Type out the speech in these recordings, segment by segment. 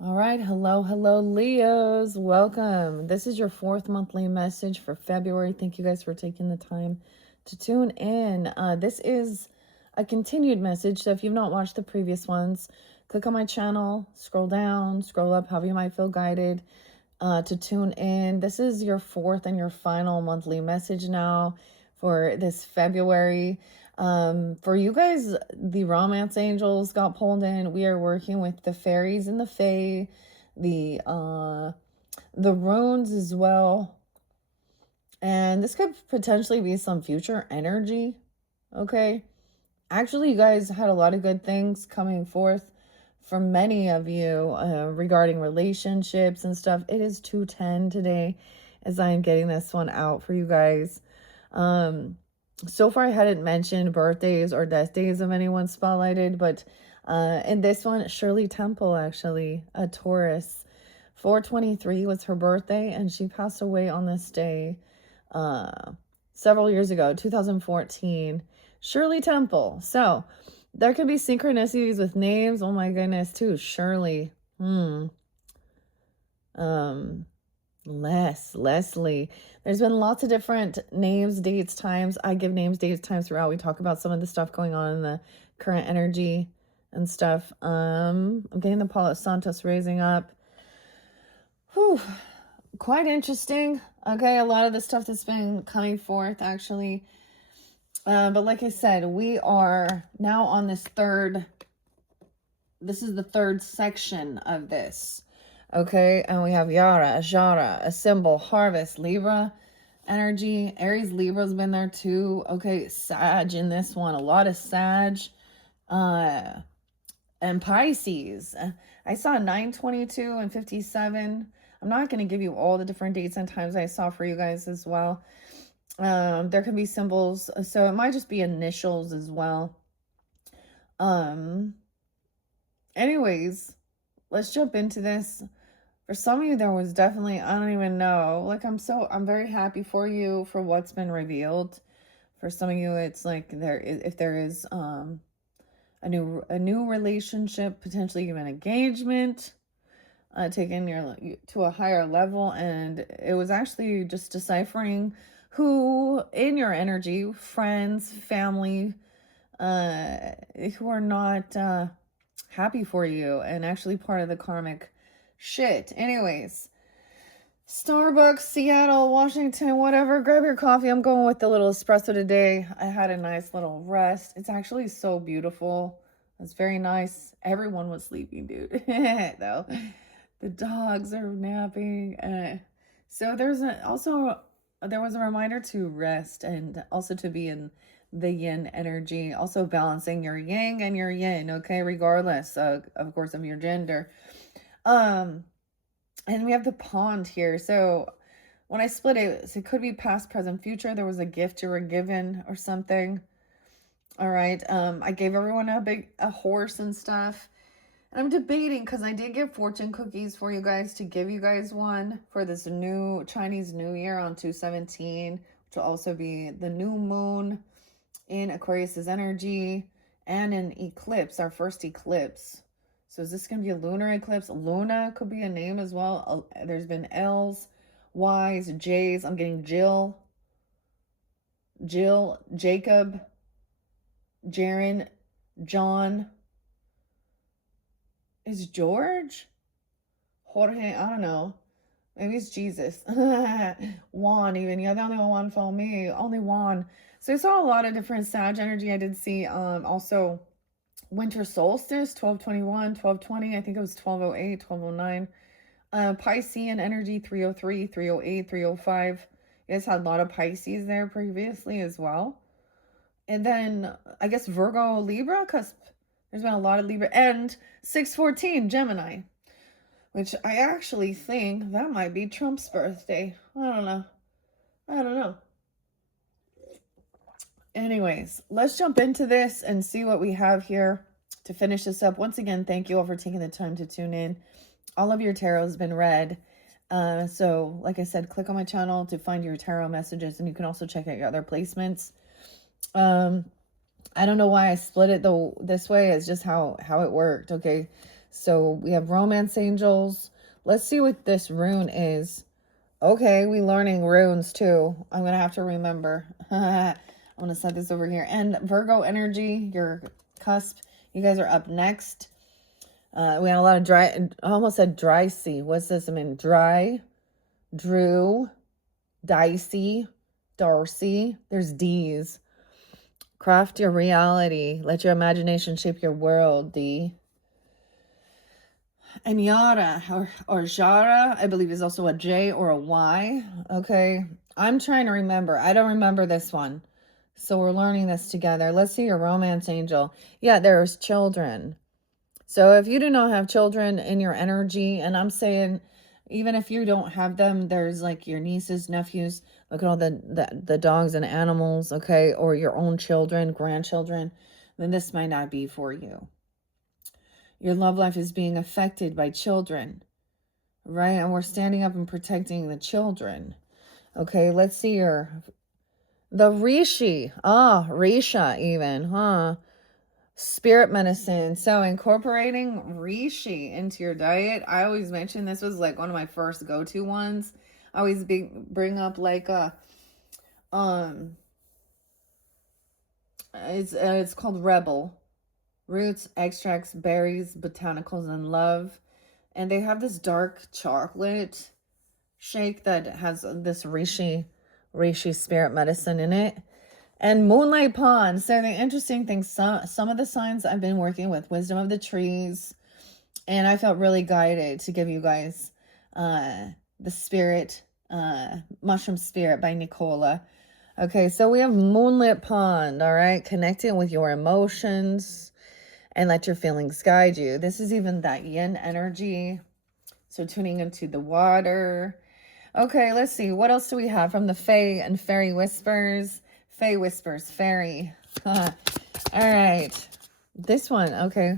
All right. Hello, Leos. Welcome. This is your 4th monthly message for February. Thank you guys for taking the time to tune in. This is a continued message. So if you've not watched the previous ones, click on my channel, scroll down, scroll up, however you might feel guided to tune in. This is your 4th and your final monthly message now for this February. For you guys, the romance angels got pulled in. We are working with the fairies and the fae, the runes as well. And this could potentially be some future energy. Okay. Actually, you guys had a lot of good things coming forth from many of you regarding relationships and stuff. It is 2:10 today as I am getting this one out for you guys. So far I hadn't mentioned birthdays or death days of anyone spotlighted, but in this one, Shirley Temple, actually, a Taurus. 4/23 was her birthday, and she passed away on this day several years ago, 2014. Shirley Temple. So there could be synchronicities with names. Oh my goodness, too. Shirley. Leslie. There's been lots of different names, dates, times. I give names, dates, times throughout. We talk about some of the stuff going on in the current energy and stuff. I'm getting the Palo Santos raising up. Whew. Quite interesting. Okay, a lot of the stuff that's been coming forth, actually. But like I said, we are now on this is the third section of this. Okay, and we have Yara, Ajara, a symbol, harvest, Libra energy. Aries, Libra's been there too. Okay, Sag in this one, a lot of Sag. And Pisces. I saw 9/22 and 57. I'm not going to give you all the different dates and times I saw for you guys as well. There can be symbols, so it might just be initials as well. Anyways, let's jump into this. For some of you, there was definitely, I don't even know. Like, I'm very happy for you for what's been revealed. For some of you, it's like if there is a new relationship, potentially even engagement, taking your to a higher level, and it was actually just deciphering who in your energy, friends, family, who are not happy for you and actually part of the karmic shit. Anyways, Starbucks, Seattle, Washington, whatever. Grab your coffee. I'm going with the little espresso today. I had a nice little rest. It's actually so beautiful. It's very nice. Everyone was sleeping, dude. Though the dogs are napping. So there was a reminder to rest and also to be in the yin energy, also balancing your yang and your yin, okay, regardless of course of your gender. And we have the pond here. So when I split it, it could be past, present, future. There was a gift you were given or something. All right. I gave everyone a horse and stuff. And I'm debating because I did get fortune cookies for you guys to give you guys one for this new Chinese New Year on 2/17, which will also be the new moon in Aquarius's energy and an eclipse, our first eclipse. So is this going to be a lunar eclipse? Luna could be a name as well. There's been L's, Y's, J's. I'm getting Jill, Jacob, Jaron, John. Is George? Jorge? I don't know. Maybe it's Jesus. Juan, even. Yeah, the only one for me. Only Juan. So I saw a lot of different Sag energy. I did see also winter solstice, 12/21, 12/20. I think it was 12/08, 12/09. Piscean energy, 3/03, 3/08, 3/05. You guys had a lot of Pisces there previously as well. And then I guess Virgo, Libra, because there's been a lot of Libra. And 6/14, Gemini, which I actually think that might be Trump's birthday. I don't know. Anyways, let's jump into this and see what we have here to finish this up. Once again, thank you all for taking the time to tune in. All of your tarot has been read. So like I said, click on my channel to find your tarot messages, and you can also check out your other placements. I don't know why I split it this way. It's just how it worked. Okay. So we have romance angels. Let's see what this rune is. Okay, we learning runes too. I'm going to have to remember. I'm going to set this over here. And Virgo energy, your cusp. You guys are up next. We had a lot of dry, I almost said dry sea. What's this? I mean, dry, Drew, dicey, Darcy. There's D's. Craft your reality. Let your imagination shape your world, D. And Yara or Jara, I believe is also a J or a Y. Okay. I'm trying to remember. I don't remember this one. So we're learning this together. Let's see your romance angel. Yeah, there's children. So if you do not have children in your energy, and I'm saying even if you don't have them, there's like your nieces, nephews, look at all the dogs and animals, okay, or your own children, grandchildren, then this might not be for you. Your love life is being affected by children, right? And we're standing up and protecting the children. Okay, let's see the Rishi. Risha even, huh? Spirit medicine. So incorporating reishi into your diet. I always mention this was like one of my first go-to ones. I always bring up like it's called Rebel. Roots, extracts, berries, botanicals, and love. And they have this dark chocolate shake that has this reishi spirit medicine in it. And Moonlight Pond. So the interesting thing, some of the signs I've been working with, Wisdom of the Trees, and I felt really guided to give you guys the spirit, Mushroom Spirit by Nicola. Okay, so we have Moonlit Pond, all right? Connecting with your emotions and let your feelings guide you. This is even that yin energy. So tuning into the water. Okay, let's see. What else do we have from the Fae and Fairy Whispers? Fae Whispers, Fairy. All right. This one, okay.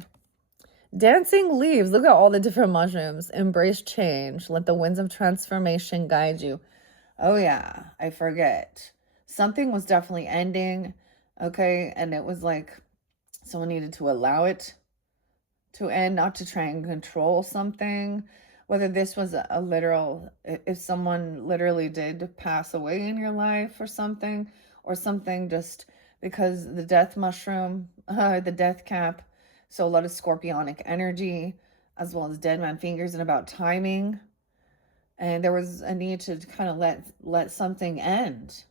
Dancing leaves. Look at all the different mushrooms. Embrace change. Let the winds of transformation guide you. Oh, yeah. I forget. Something was definitely ending, okay? And it was like someone needed to allow it to end, not to try and control something. Whether this was a literal, if someone literally did pass away in your life or something just because the death mushroom, the death cap, so a lot of scorpionic energy, as well as dead man fingers and about timing. And there was a need to kind of let something end.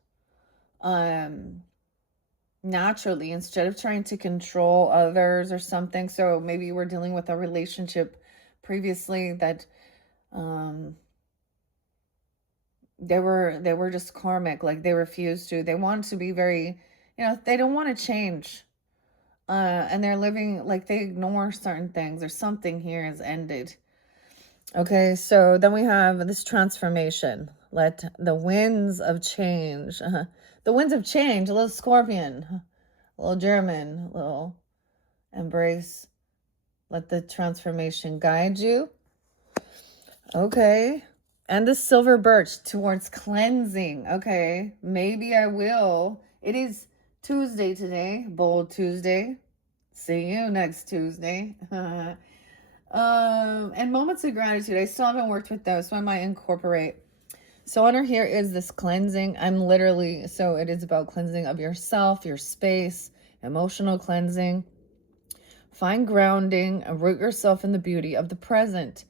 Naturally, instead of trying to control others or something. So maybe you were dealing with a relationship previously that they were just karmic, like they refused to. They want to be very, they don't want to change. And they're living like they ignore certain things or something here has ended. Okay, so then we have this transformation. Let the winds of change, the winds of change, a little scorpion, a little German, a little embrace. Let the transformation guide you. Okay. And the silver birch towards cleansing. Okay. Maybe I will. It is Tuesday today. Bold Tuesday. See you next Tuesday. And moments of gratitude. I still haven't worked with those, so I might incorporate. So under here is this cleansing. So it is about cleansing of yourself, your space, emotional cleansing. Find grounding and root yourself in the beauty of the present.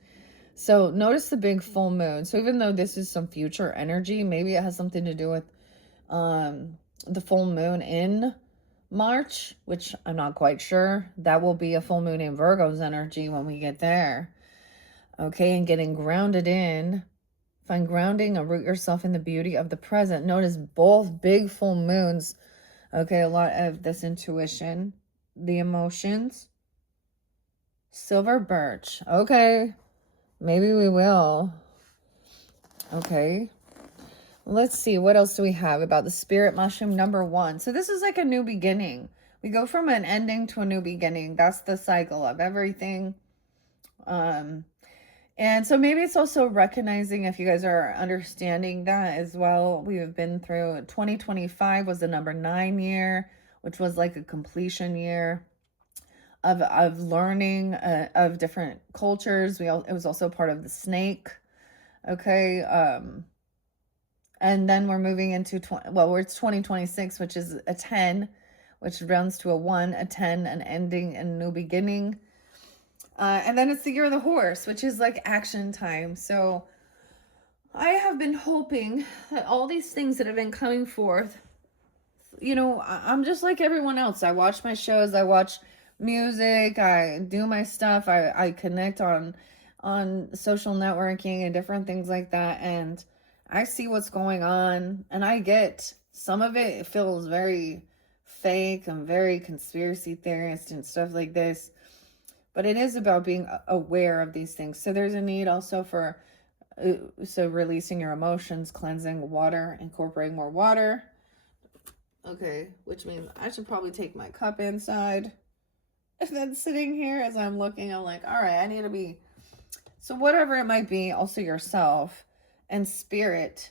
So notice the big full moon. So even though this is some future energy, maybe it has something to do with the full moon in March, which I'm not quite sure. That will be a full moon in Virgo's energy when we get there. Okay, and getting grounded in. Find grounding and root yourself in the beauty of the present. Notice both big full moons. Okay, a lot of this intuition, the emotions. Silver birch. Okay. Maybe we will. Okay. Let's see. What else do we have about the spirit mushroom number 1? So this is like a new beginning. We go from an ending to a new beginning. That's the cycle of everything. And so maybe it's also recognizing, if you guys are understanding that as well, we have been through 2025 was the number 9 year, which was like a completion year. of learning of different cultures. It was also part of the snake. Okay. And then we're moving into it's 2026, which is a 10, which runs to a 1, a 10, an ending, and a new beginning. And then it's the year of the horse, which is like action time. So I have been hoping that all these things that have been coming forth, I'm just like everyone else. I watch my shows, I watch music, I do my stuff, I connect on social networking and different things like that, and I see what's going on, and I get some of it. It feels very fake and very conspiracy theorist and stuff like this, but it is about being aware of these things. So there's a need also for releasing your emotions, cleansing water, incorporating more water. Okay, which means I should probably take my cup inside. And then sitting here as I'm looking, I'm like, all right, I need to be. So whatever it might be, also yourself and spirit.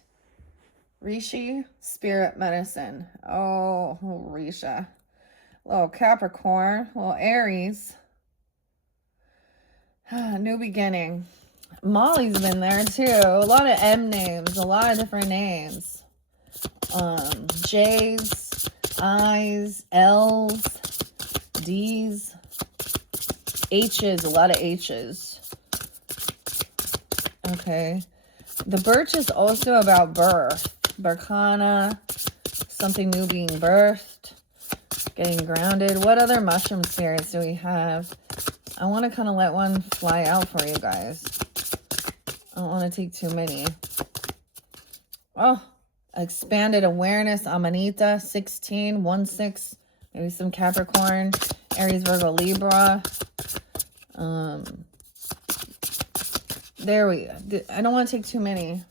Rishi, spirit medicine. Oh, Risha. Little Capricorn, little Aries. New beginning. Molly's been there too. A lot of M names, a lot of different names. J's, I's, L's, D's, H's, a lot of H's. Okay. The birch is also about birth. Barkana, something new being birthed, getting grounded. What other mushroom spirits do we have? I want to kind of let one fly out for you guys. I don't want to take too many. Oh, expanded awareness, Amanita, 16, 1-6. Maybe some Capricorn, Aries, Virgo, Libra. There we go. I don't want to take too many.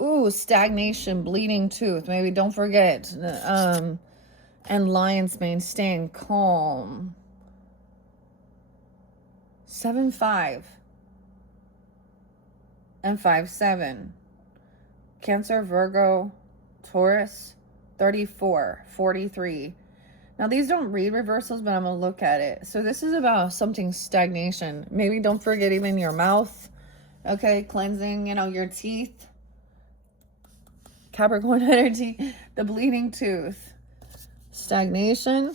Ooh, stagnation, bleeding tooth. Maybe don't forget. And lion's mane, staying calm. 7-5. And 5-7. Cancer, Virgo, Taurus, 34, 43. Now, these don't read reversals, but I'm going to look at it. So this is about something stagnation. Maybe don't forget even your mouth. Okay, cleansing, your teeth. Capricorn energy, the bleeding tooth. Stagnation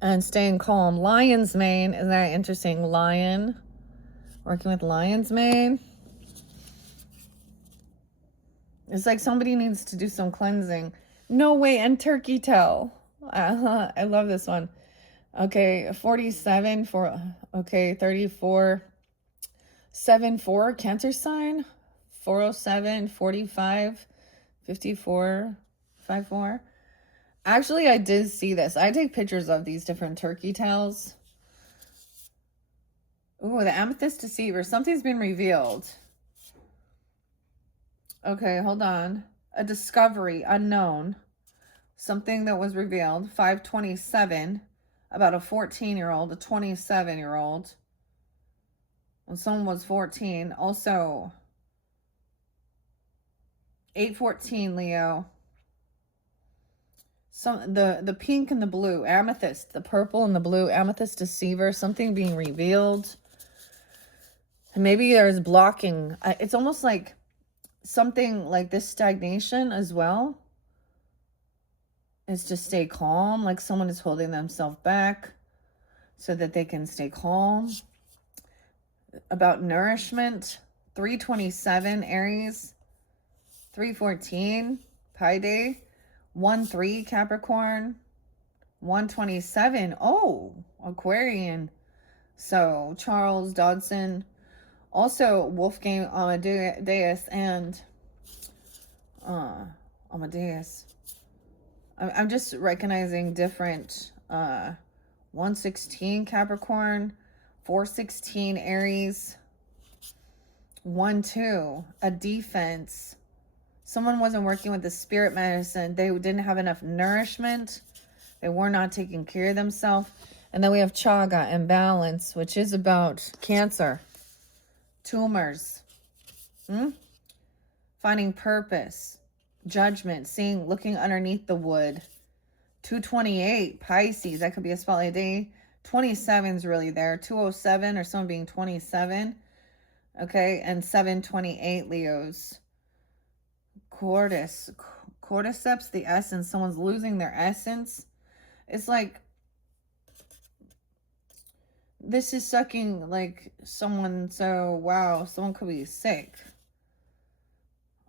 and staying calm. Lion's mane, isn't that interesting? Lion, working with lion's mane. It's like somebody needs to do some cleansing. No way, and turkey tail. I love this one. Okay, 47 for, okay, 34, 7-4, Cancer sign, 407, 45, 54, 54. Actually, I did see this. I take pictures of these different turkey tails. Ooh, the amethyst deceiver. Something's been revealed. Okay, hold on. A discovery, unknown. Something that was revealed. 527. About a 14-year-old, a 27-year-old. When someone was 14. Also, 814, Leo. The pink and the blue, amethyst, the purple and the blue, amethyst deceiver, something being revealed. And maybe there's blocking. It's almost like something like this stagnation as well. Is to stay calm, like someone is holding themselves back so that they can stay calm. About nourishment, 327, Aries, 314, Pi Day, 1-3, Capricorn, 127, oh, Aquarian. So Charles Dodson, also Wolfgang Amadeus and Amadeus. I'm just recognizing different 116 Capricorn, 416 Aries, 1-2, a defense. Someone wasn't working with the spirit medicine. They didn't have enough nourishment. They were not taking care of themselves. And then we have Chaga, imbalance, which is about cancer, tumors, finding purpose, judgment, looking underneath the wood. 228, Pisces, that could be a spotlight day. 27 is really there. 207 or someone being 27. Okay, and 728 Leos. Cordyceps, the essence. Someone's losing their essence. It's like this is sucking like someone. So wow, someone could be sick.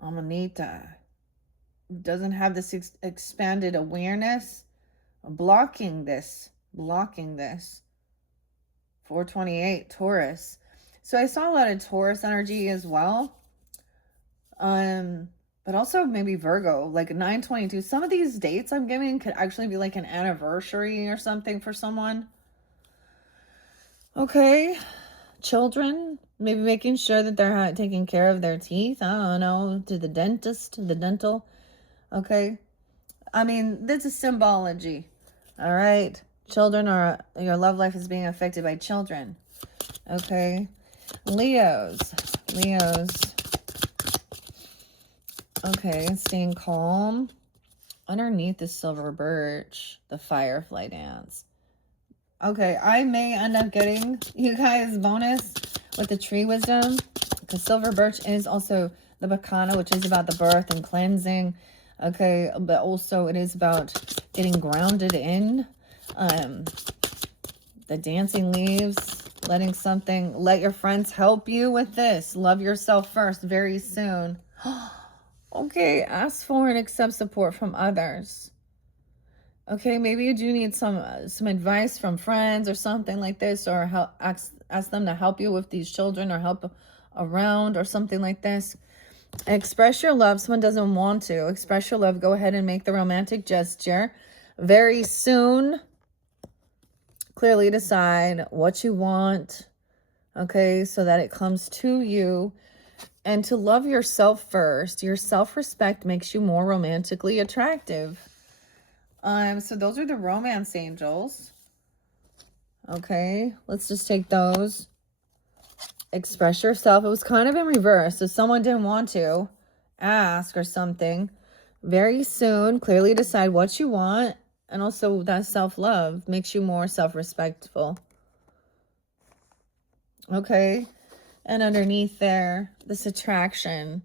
Amanita doesn't have this expanded awareness. Blocking this. 428 Taurus. So I saw a lot of Taurus energy as well. But also maybe Virgo, like 922. Some of these dates I'm giving could actually be like an anniversary or something for someone. Okay. Children, maybe making sure that they're taking care of their teeth. I don't know, to the dentist, the dental. Okay. I mean, this is symbology. All right. Children are, your love life is being affected by children. Okay. Leos. Okay, staying calm. Underneath the silver birch, the firefly dance. Okay, I may end up getting you guys bonus with the tree wisdom, because silver birch is also the bacana, which is about the birth and cleansing. Okay, but also it is about getting grounded in. The dancing leaves, let your friends help you with this. Love yourself first very soon. Okay, ask for and accept support from others. Okay, maybe you do need some advice from friends or something like this, or ask them to help you with these children or help around or something like this. Express your love. Someone doesn't want to express your love. Go ahead and make the romantic gesture very soon. Clearly decide what you want. Okay, so that it comes to you. And to love yourself first. Your self-respect makes you more romantically attractive. So those are the romance angels. Okay, let's just take those. Express yourself. It was kind of in reverse. So someone didn't want to ask or something. Very soon, clearly decide what you want. And also that self-love makes you more self-respectful. Okay. And underneath there, this attraction.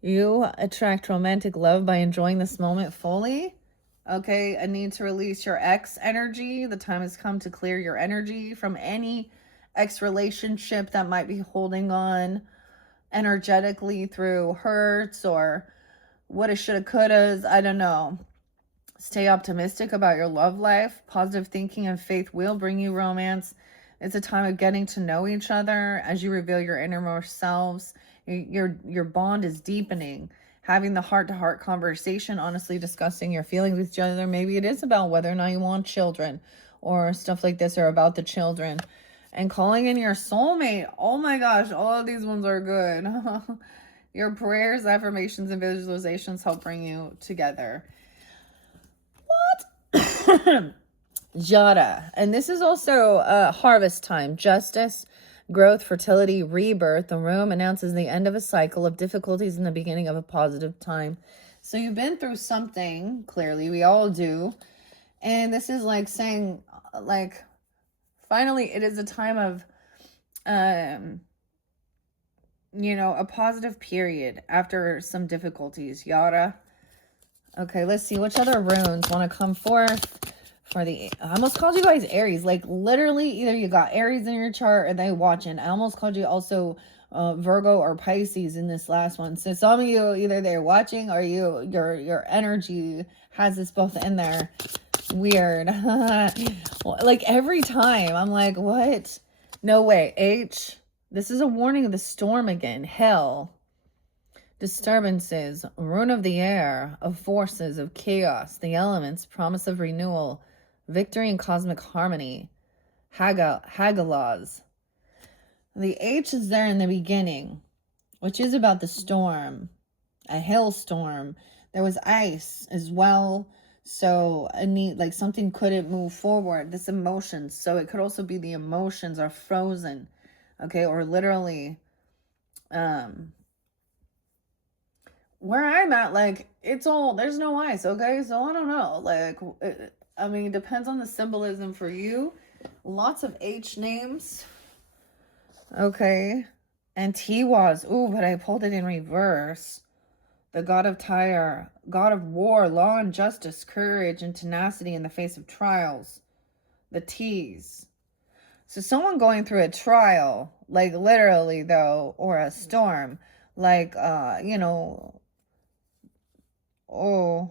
You attract romantic love by enjoying this moment fully. Okay, a need to release your ex energy. The time has come to clear your energy from any ex relationship that might be holding on energetically through hurts or woulda, shoulda, couldas. I don't know. Stay optimistic about your love life. Positive thinking and faith will bring you romance. It's a time of getting to know each other as you reveal your innermost selves. Your bond is deepening. Having the heart-to-heart conversation, honestly discussing your feelings with each other. Maybe it is about whether or not you want children or stuff like this, or about the children. And calling in your soulmate. Oh my gosh, all of these ones are good. Your prayers, affirmations, and visualizations help bring you together. What? Jada. And this is also harvest time. Justice, growth, fertility, rebirth. The room announces the end of a cycle of difficulties and the beginning of a positive time. So you've been through something, clearly. We all do. And this is like saying, like, finally, it is a time of, you know, a positive period after some difficulties. Yada. Okay, let's see. Which other runes want to come forth? I almost called you guys Aries. Like literally, either you got Aries in your chart or they watching. I almost called you also Virgo or Pisces in this last one. So some of you, either they're watching or your energy has this both in there. Weird. Like every time I'm like, what? No way. H. This is a warning of the storm again. Hell. Disturbances. Rune of the air. Of forces. Of chaos. The elements. Promise of renewal. Victory and cosmic harmony. Haggalas. The H is there in the beginning, which is about the storm. A hailstorm. There was ice as well. So like something couldn't move forward. This emotions. So it could also be the emotions are frozen. Okay, or literally where I'm at, like there's no ice. Okay, so I don't know. Like I mean, it depends on the symbolism for you. Lots of H names. Okay. And T was. Ooh, but I pulled it in reverse. The god of Tyre, god of war, law and justice, courage and tenacity in the face of trials. The T's. So someone going through a trial, like literally though, or a storm, like, you know, oh,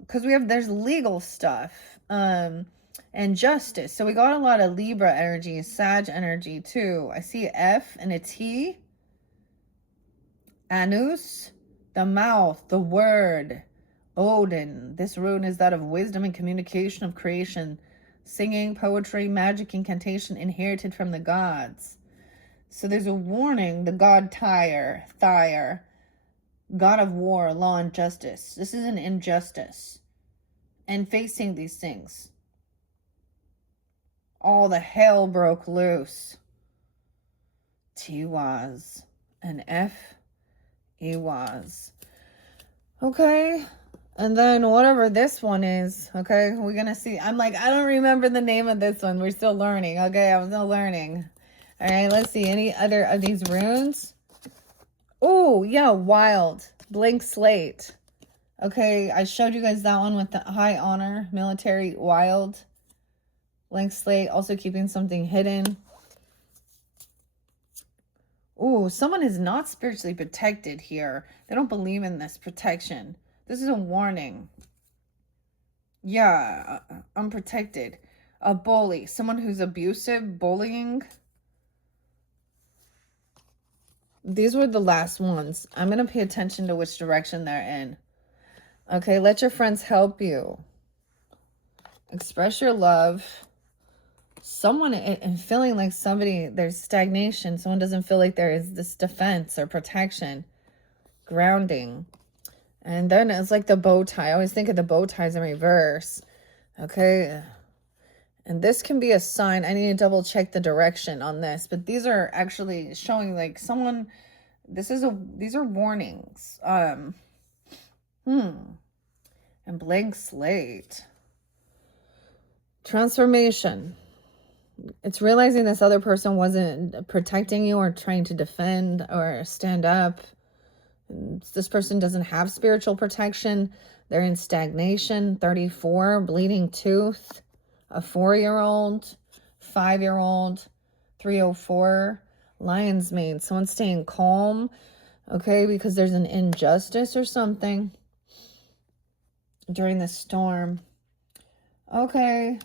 because there's legal stuff, and justice. So we got a lot of Libra energy, Sag energy too. I see F and a T. Anus, the mouth, the word. Odin, this rune is that of wisdom and communication, of creation, singing, poetry, magic, incantation inherited from the gods. So there's a warning, the god Tyre, god of war, law and justice. This is an injustice. And facing these things, all the hell broke loose. T was an F. He was. Okay. And then whatever this one is, okay, we're going to see. I'm like, I don't remember the name of this one. We're still learning. Okay, I'm still learning. All right, let's see. Any other of these runes? Oh, yeah, wild. Blank slate. Okay, I showed you guys that one with the high honor, military, wild. Blank slate, also keeping something hidden. Ooh, someone is not spiritually protected here. They don't believe in this protection. This is a warning. Yeah, unprotected. A bully. Someone who's abusive, bullying. These were the last ones. I'm going to pay attention to which direction they're in. Okay, let your friends help you. Express your love. Someone and feeling like there's stagnation. Someone doesn't feel like there is this defense or protection. Grounding. And then it's like the bow tie. I always think of the bow ties in reverse. Okay. And this can be a sign. I need to double check the direction on this. But these are actually showing like someone. These are warnings. And blank slate. Transformation. It's realizing this other person wasn't protecting you or trying to defend or stand up. This person doesn't have spiritual protection. They're in stagnation. 34, bleeding tooth. A 4-year-old, 5-year-old, 304, lion's mane. Someone staying calm, okay, because there's an injustice or something during the storm. Okay.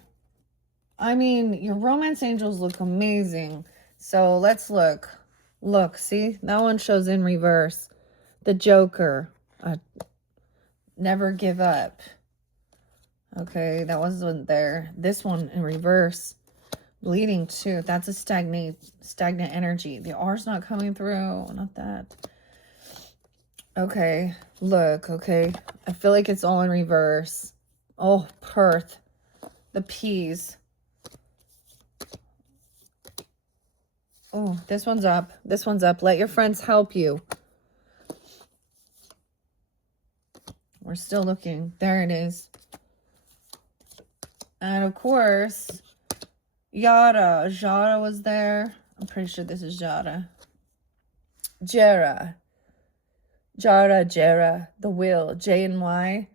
I mean, your romance angels look amazing. So let's look. Look, see? That one shows in reverse. The Joker. Never give up. Okay, that wasn't there. This one in reverse. Bleeding tooth. That's a stagnant energy. The R's not coming through. Not that. Okay, look, okay. I feel like it's all in reverse. Oh, Perth. The P's. Oh, this one's up. This one's up. Let your friends help you. We're still looking. There it is. And of course, Yara. Jara was there. I'm pretty sure this is Jara. Jera. Jara. The wheel. J and Y.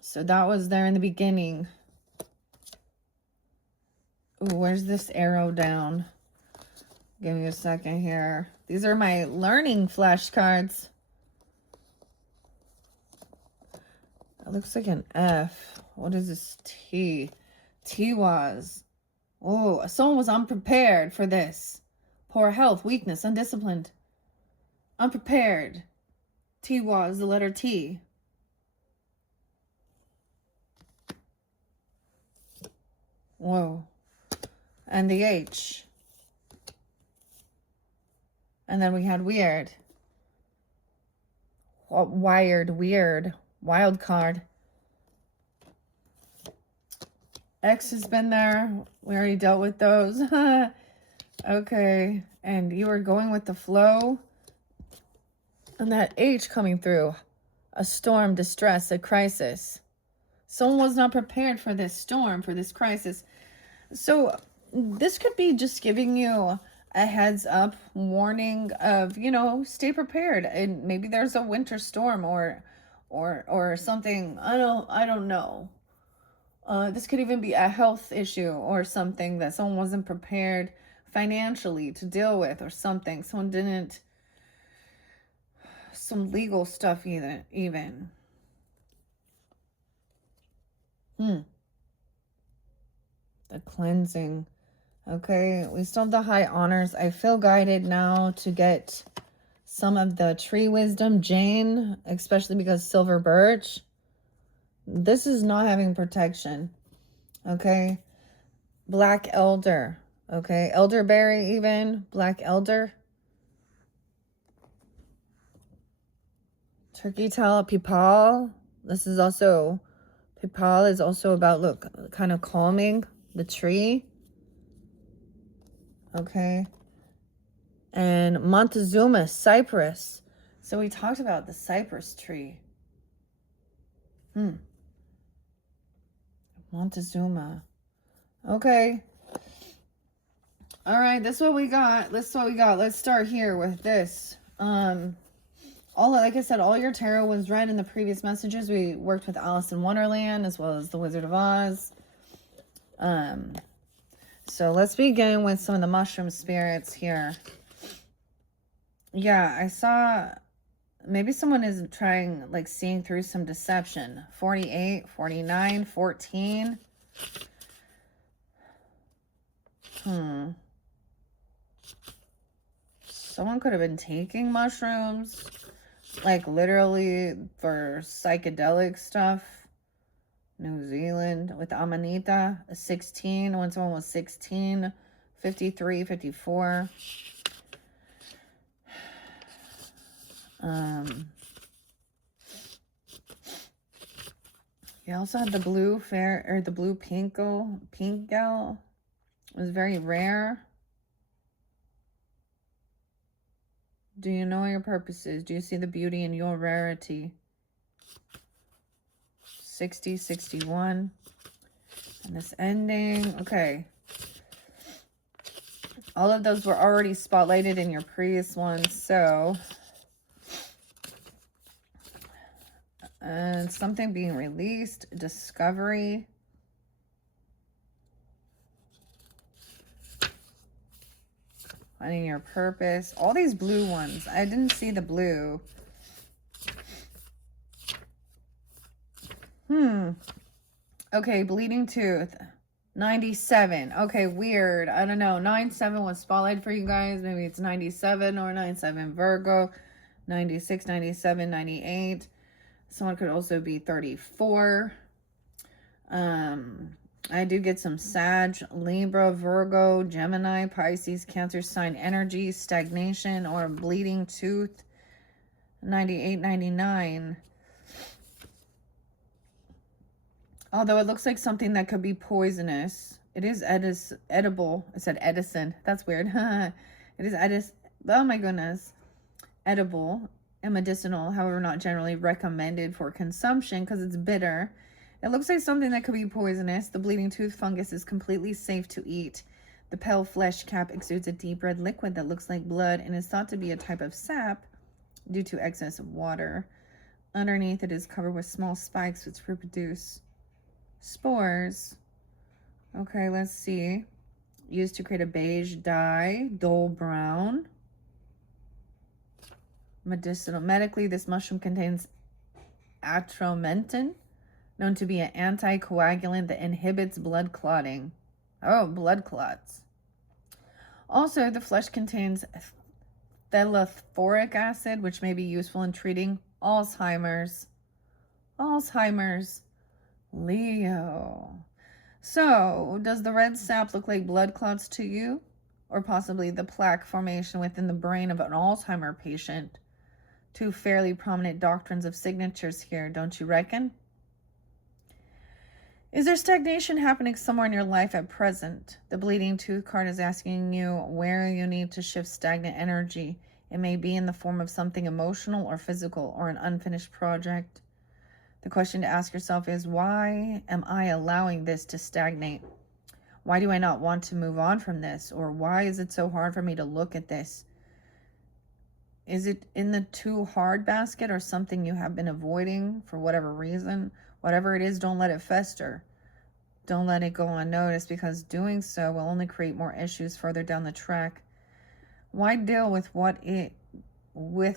So that was there in the beginning. Ooh, where's this arrow down? Give me a second here. These are my learning flashcards. It looks like an F. What is this T? T was. Oh, someone was unprepared for this. Poor health, weakness, undisciplined. Unprepared. T was the letter T. Whoa. And the H. And then we had weird. Wired, weird. Wild card. X has been there. We already dealt with those. Okay. And you were going with the flow. And that H coming through. A storm, distress, a crisis. Someone was not prepared for this storm, for this crisis. So this could be just giving you a heads up warning of, you know, stay prepared. And maybe there's a winter storm or something. I don't know. This could even be a health issue or something that someone wasn't prepared financially to deal with, or something. Someone didn't, some legal stuff even. The cleansing. Okay, we still have the high honors. I feel guided now to get some of the tree wisdom, Jane, especially because silver birch. This is not having protection. Okay. Black elder. Okay. Elderberry even. Black elder. Turkey tail, pipal. This is also, pipal is also about, look, kind of calming the tree. Okay. And Montezuma, cypress. So we talked about the cypress tree. Montezuma. Okay. All right, this is what we got. Let's start here with this. Like I said, all your tarot was read in the previous messages. We worked with Alice in Wonderland as well as the Wizard of Oz. So let's begin with some of the mushroom spirits here. Yeah, I saw maybe someone is trying, like, seeing through some deception. 48, 49, 14. Someone could have been taking mushrooms, like, literally for psychedelic stuff. New Zealand with Amanita, a 16, when someone was 16, 53, 54. You also had the blue fair, or the blue pink gal. It was very rare. Do you know your purposes? Do you see the beauty in your rarity? 60, 61. And this ending. Okay. All of those were already spotlighted in your previous ones. So, and something being released. Discovery. Finding your purpose. All these blue ones. I didn't see the blue. Okay, bleeding tooth. 97. Okay, weird. I don't know. 97 was spotlight for you guys. Maybe it's 97 or 97 Virgo. 96, 97, 98. Someone could also be 34. I do get some Sag, Libra, Virgo, Gemini, Pisces, Cancer sign energy, stagnation, or bleeding tooth. 98, 99. Although it looks like something that could be poisonous. It is edible. I said Edison. That's weird. It is oh my goodness. Edible and medicinal, however not generally recommended for consumption because it's bitter. It looks like something that could be poisonous. The bleeding tooth fungus is completely safe to eat. The pale flesh cap exudes a deep red liquid that looks like blood and is thought to be a type of sap due to excess of water. Underneath, it is covered with small spikes which produce spores. Okay, let's see. Used to create a beige dye, dull brown. Medicinal. Medically, this mushroom contains atromentin, known to be an anticoagulant that inhibits blood clotting. Oh, blood clots. Also, the flesh contains phthalophoric acid, which may be useful in treating Alzheimer's. Leo. So, does the red sap look like blood clots to you? Or possibly the plaque formation within the brain of an Alzheimer patient? Two fairly prominent doctrines of signatures here, don't you reckon? Is there stagnation happening somewhere in your life at present? The bleeding tooth card is asking you where you need to shift stagnant energy. It may be in the form of something emotional or physical or an unfinished project. The question to ask yourself is, why am I allowing this to stagnate? Why do I not want to move on from this? Or why is it so hard for me to look at this? Is it in the too hard basket or something you have been avoiding for whatever reason? Whatever it is, don't let it fester. Don't let it go unnoticed, because doing so will only create more issues further down the track. Why deal with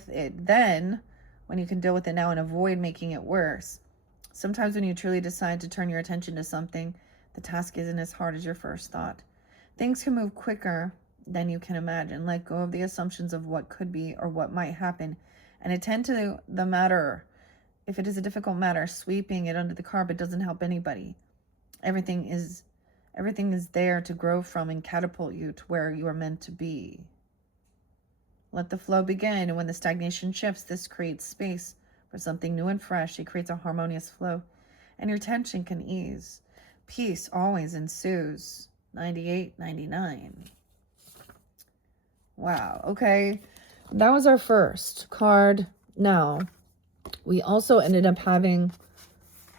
it then when you can deal with it now and avoid making it worse? Sometimes when you truly decide to turn your attention to something, the task isn't as hard as your first thought. Things can move quicker than you can imagine. Let go of the assumptions of what could be or what might happen and attend to the matter. If it is a difficult matter, sweeping it under the carpet doesn't help anybody. Everything is there to grow from and catapult you to where you are meant to be. Let the flow begin, and when the stagnation shifts, this creates space for something new and fresh. It creates a harmonious flow, and your tension can ease. Peace always ensues. 98.99. Wow, okay. That was our first card. Now, we also ended up having,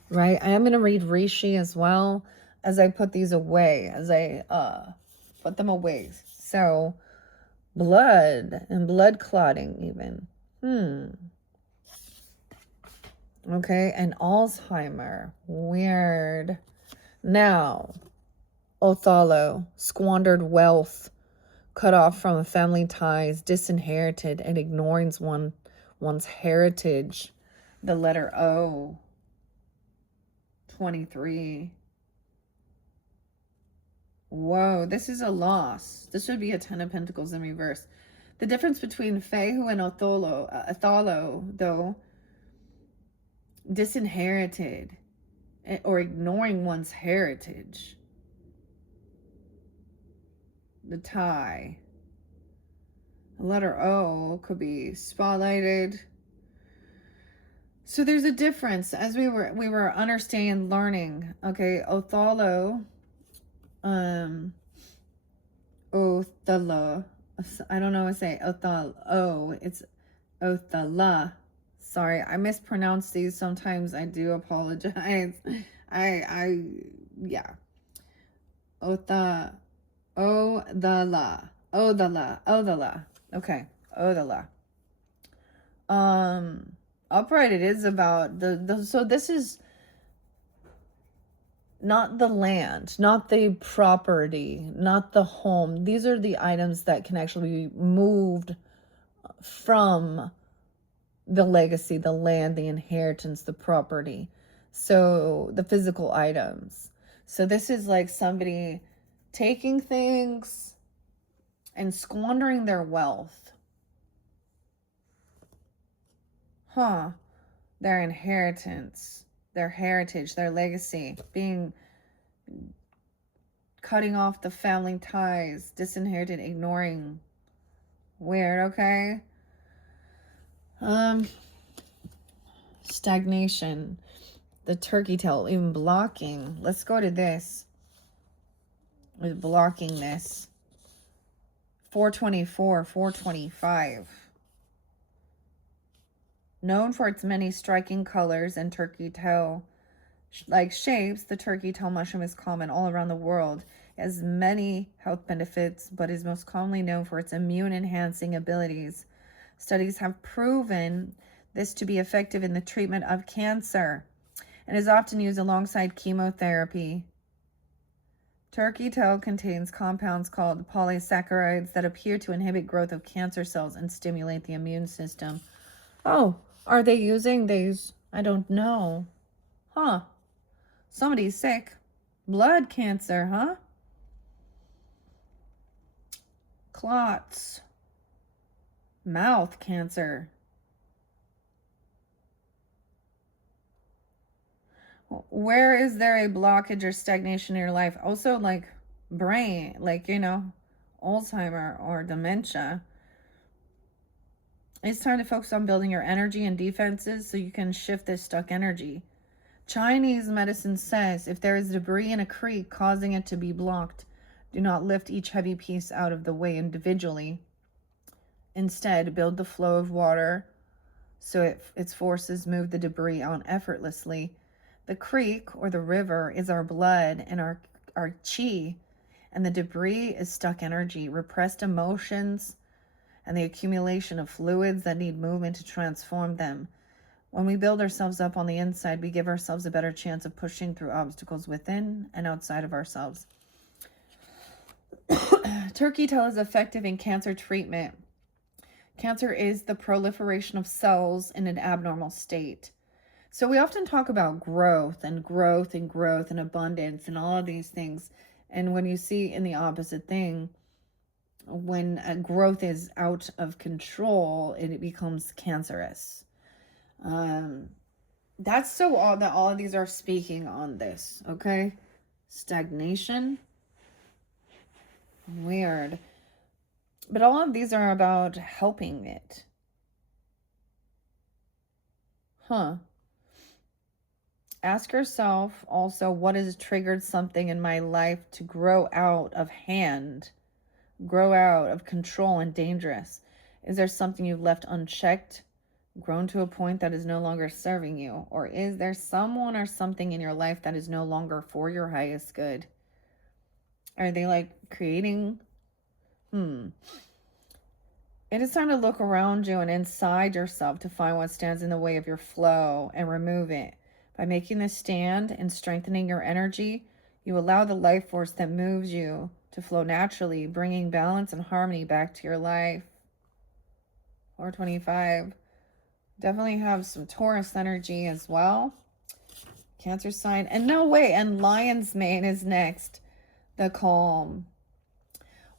right? I am going to read Rishi as well as I put these away, as I put them away. So, blood and blood clotting even. Okay, and Alzheimer. Weird. Now, Othello, squandered wealth, cut off from family ties, disinherited, and ignoring one's heritage. The letter O. 23. Whoa, this is a loss. This would be a 10 of Pentacles in reverse. The difference between Fehu and Othello, though, disinherited or ignoring one's heritage. The tie. The letter O could be spotlighted. So there's a difference as we were understanding, learning. Okay, Othello, Othello. I don't know what to say. Othello. It's Othello. Sorry, I mispronounce these sometimes. I do apologize. Yeah. Othello. Okay, Odala. Upright, it is about so this is not the land, not the property, not the home. These are the items that can actually be moved from the legacy, the land, the inheritance, the property. So the physical items. So this is like somebody taking things and squandering their wealth. Their inheritance, their heritage, their legacy, cutting off the family ties, disinherited, ignoring. Weird, okay? Stagnation, the turkey tail, even blocking. Let's go to this. With blocking this. 424, 425. Known for its many striking colors and turkey tail-like shapes, the turkey tail mushroom is common all around the world. It has many health benefits, but is most commonly known for its immune-enhancing abilities. Studies have proven this to be effective in the treatment of cancer and is often used alongside chemotherapy. Turkey tail contains compounds called polysaccharides that appear to inhibit growth of cancer cells and stimulate the immune system. Oh, are they using these? I don't know. Somebody's sick. Blood cancer, Clots. Mouth cancer. Where is there a blockage or stagnation in your life? Also, like brain, like, Alzheimer or dementia. It's time to focus on building your energy and defenses so you can shift this stuck energy. Chinese medicine says if there is debris in a creek causing it to be blocked, do not lift each heavy piece out of the way individually. Instead, build the flow of water so its forces move the debris on effortlessly. The creek or the river is our blood and our chi, and the debris is stuck energy, repressed emotions, and the accumulation of fluids that need movement to transform them. When we build ourselves up on the inside, we give ourselves a better chance of pushing through obstacles within and outside of ourselves. Turkey tail is effective in cancer treatment. Cancer is the proliferation of cells in an abnormal state. So we often talk about growth and growth and growth and abundance and all of these things. And when you see in the opposite thing, when growth is out of control, it becomes cancerous. That's so odd that all of these are speaking on this, okay? Stagnation. Weird. But all of these are about helping it. Huh. Ask yourself also, what has triggered something in my life to grow out of hand, grow out of control and dangerous? Is there something you've left unchecked, grown to a point that is no longer serving you? Or is there someone or something in your life that is no longer for your highest good? Are they like creating? It is time to look around you and inside yourself to find what stands in the way of your flow and remove it. By making this stand and strengthening your energy, you allow the life force that moves you to flow naturally, bringing balance and harmony back to your life. 425. Definitely have some Taurus energy as well. Cancer sign. And no way. And Lion's Mane is next. The calm.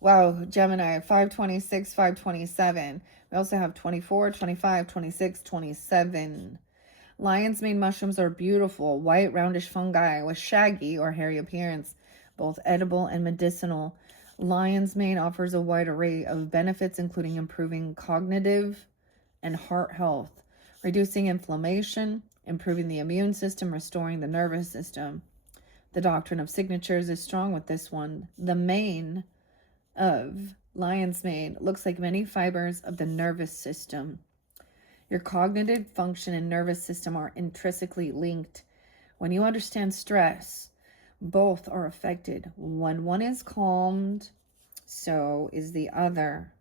Wow, Gemini, 526, 527. We also have 24, 25, 26, 27. Lion's mane mushrooms are beautiful, white, roundish fungi with shaggy or hairy appearance, both edible and medicinal. Lion's mane offers a wide array of benefits, including improving cognitive and heart health, reducing inflammation, improving the immune system, restoring the nervous system. The doctrine of signatures is strong with this one. The mane of lion's mane looks like many fibers of the nervous system. Your cognitive function and nervous system are intrinsically linked. When you understand stress, both are affected. When one is calmed, so is the other.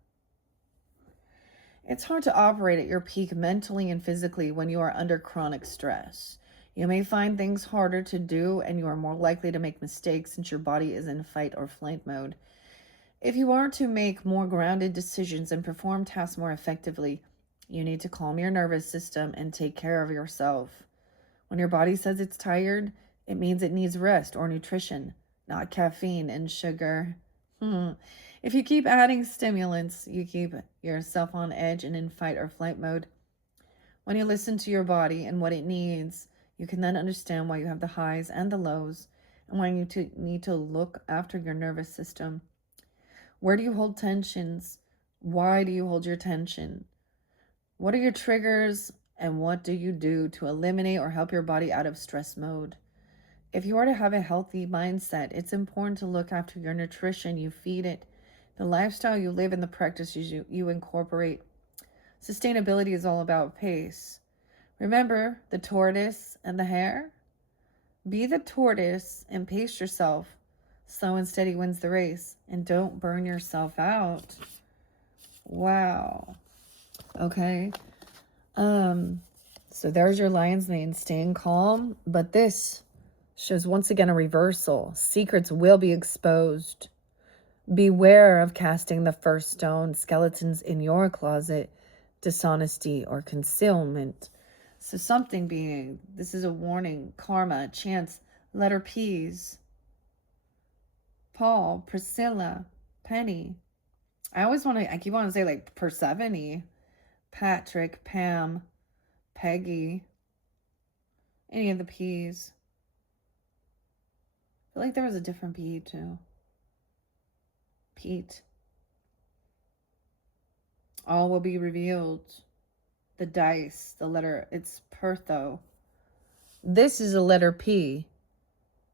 It's hard to operate at your peak mentally and physically when you are under chronic stress. You may find things harder to do, and you are more likely to make mistakes since your body is in fight or flight mode. If you are to make more grounded decisions and perform tasks more effectively, you need to calm your nervous system and take care of yourself. When your body says it's tired, it means it needs rest or nutrition, not caffeine and sugar. If you keep adding stimulants, you keep yourself on edge and in fight or flight mode. When you listen to your body and what it needs, you can then understand why you have the highs and the lows, and why you need to look after your nervous system. Where do you hold tensions? Why do you hold your tension? What are your triggers, and what do you do to eliminate or help your body out of stress mode? If you are to have a healthy mindset, it's important to look after your nutrition. You feed it, the lifestyle you live, and the practices you incorporate. Sustainability is all about pace. Remember the tortoise and the hare? Be the tortoise and pace yourself. Slow and steady wins the race, and don't burn yourself out. Wow. Okay. So there's your lion's mane, staying calm, but this shows once again a reversal. Secrets will be exposed. Beware of casting the first stone, skeletons in your closet, dishonesty or concealment. So something being, this is a warning, karma, chance, letter P's. Paul, Priscilla, Penny. I keep wanting to say like Persephone, Patrick, Pam, Peggy, any of the P's. I feel like there was a different P too. Pete. All will be revealed. The dice, the letter, it's Pertho. This is a letter P.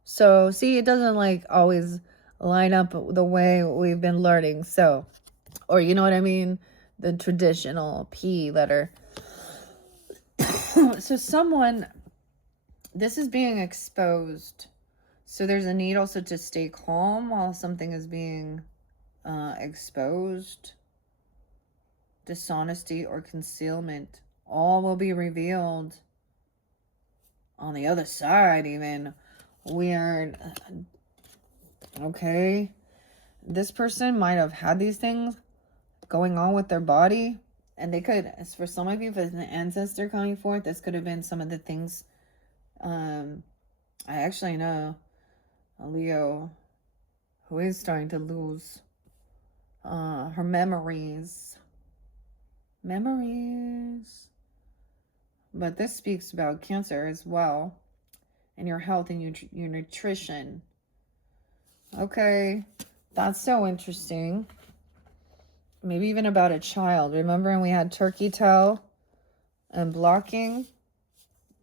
So, see, it doesn't like always line up the way we've been learning. So, or you know what I mean? The traditional P letter. So someone, this is being exposed. So there's a need also to stay calm while something is being exposed. Dishonesty or concealment. All will be revealed. On the other side, even. Weird. Okay. This person might have had these things going on with their body. And they could, as for some of you, if it's an ancestor coming forth, this could have been some of the things. I actually know a Leo who is starting to lose her memories. But this speaks about Cancer as well, and your health and your nutrition. Okay, that's so interesting. Maybe even about a child. Remember when we had turkey tail and blocking?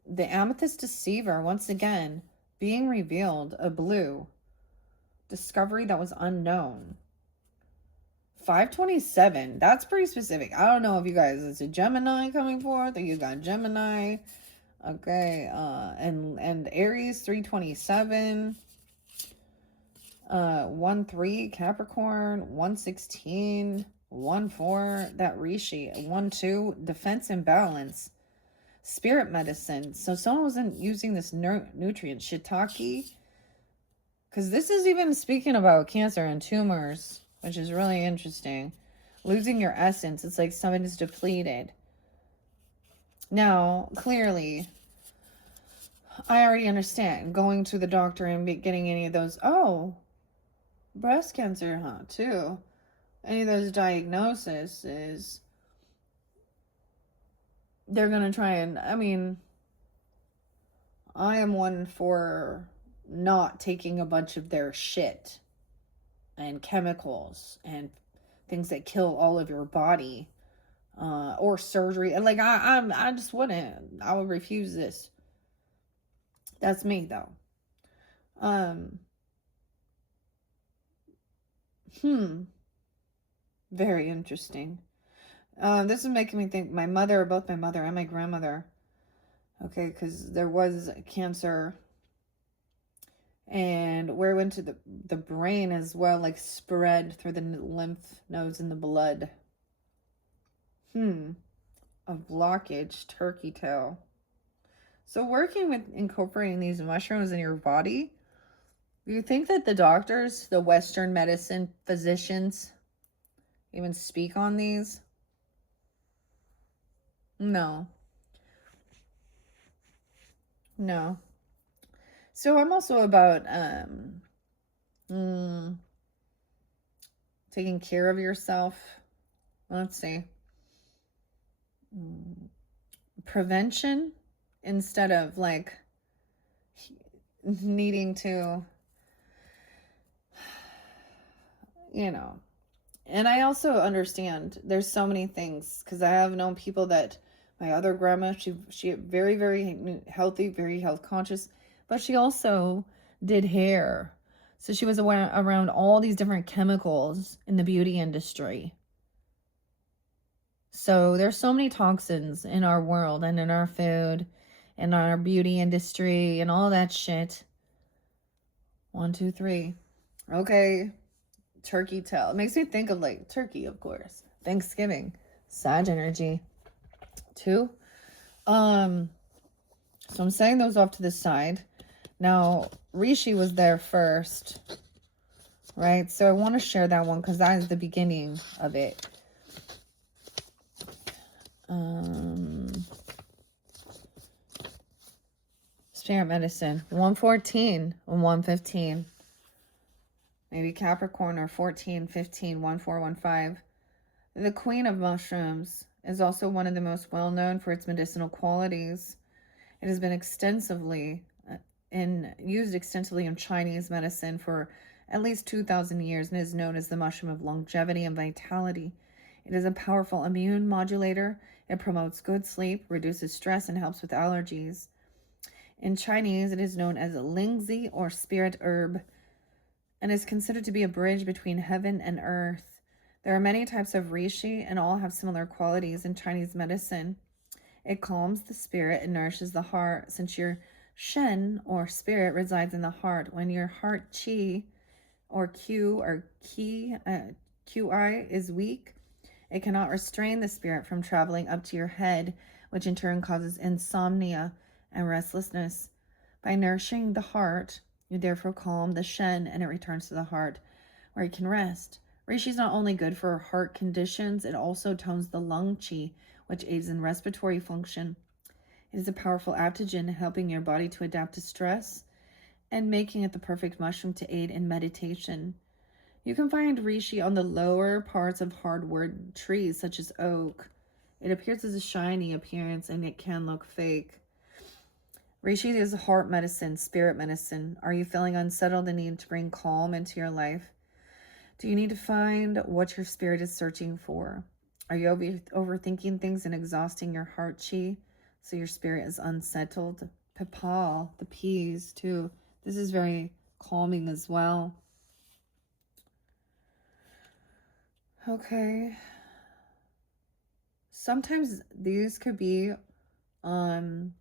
The amethyst deceiver, once again, being revealed, a blue. Discovery that was unknown. 527, that's pretty specific. I don't know if you guys, it's a Gemini coming forth, or you got Gemini. Okay, and Aries, 327. 1-3, Capricorn, 1-16, 1-4, that Rishi, 1-2, defense and balance. Spirit medicine. So someone wasn't using this nutrient, shiitake. Because this is even speaking about cancer and tumors, which is really interesting. Losing your essence. It's like someone is depleted. Now, clearly, I already understand going to the doctor and getting any of those, breast cancer, too. Any of those diagnoses is, they're going to try and, I am one for not taking a bunch of their shit and chemicals and things that kill all of your body, or surgery. Like, I just wouldn't. I would refuse this. That's me, though. Very interesting. This is making me think both my mother and my grandmother. Okay, because there was cancer, and where it went to the brain as well, like spread through the lymph nodes in the blood. A blockage, turkey tail. So working with incorporating these mushrooms in your body, do you think that the doctors, the Western medicine physicians, even speak on these? No. So I'm also about taking care of yourself. Let's see. Prevention instead of like needing to, And I also understand there's so many things, because I have known people that my other grandma, she very, very healthy, very health conscious, but she also did hair. So she was around all these different chemicals in the beauty industry. So there's so many toxins in our world and in our food and our beauty industry and all that shit. 1, 2, 3. Okay. Turkey tail. It makes me think of like turkey, of course. Thanksgiving. Sag energy. 2. So I'm setting those off to the side. Now, Rishi was there first. Right? So I want to share that one because that is the beginning of it. Spirit medicine. 114 and 115. Maybe Capricorn, or 14, 15, 1415. The queen of mushrooms is also one of the most well known for its medicinal qualities. It has been used extensively in Chinese medicine for at least 2,000 years and is known as the mushroom of longevity and vitality. It is a powerful immune modulator. It promotes good sleep, reduces stress, and helps with allergies. In Chinese, it is known as lingzi, or spirit herb, and is considered to be a bridge between heaven and earth. There are many types of reishi, and all have similar qualities in Chinese medicine. It calms the spirit and nourishes the heart, since your shen or spirit resides in the heart. When your heart chi or qi is weak, it cannot restrain the spirit from traveling up to your head, which in turn causes insomnia and restlessness. By nourishing the heart, you therefore calm the shen and it returns to the heart where it can rest. Reishi is not only good for heart conditions, it also tones the lung qi, which aids in respiratory function. It is a powerful adaptogen, helping your body to adapt to stress and making it the perfect mushroom to aid in meditation. You can find reishi on the lower parts of hardwood trees such as oak. It appears as a shiny appearance and it can look fake. Reishi is heart medicine, spirit medicine. Are you feeling unsettled and need to bring calm into your life? Do you need to find what your spirit is searching for? Are you overthinking things and exhausting your heart chi so your spirit is unsettled? Pipal, the peas too. This is very calming as well. Okay. Sometimes these could be some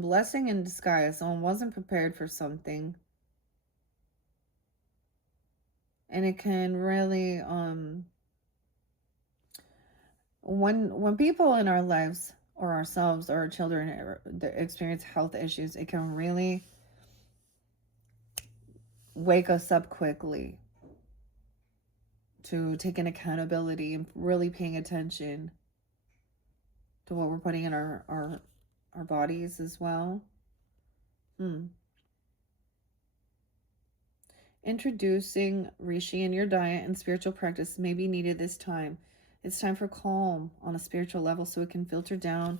blessing in disguise. Someone wasn't prepared for something. And it can really when people in our lives or ourselves or our children experience health issues, it can really wake us up quickly to taking accountability and really paying attention to what we're putting in our bodies as well. Introducing reishi in your diet and spiritual practice may be needed this time. It's time for calm on a spiritual level so it can filter down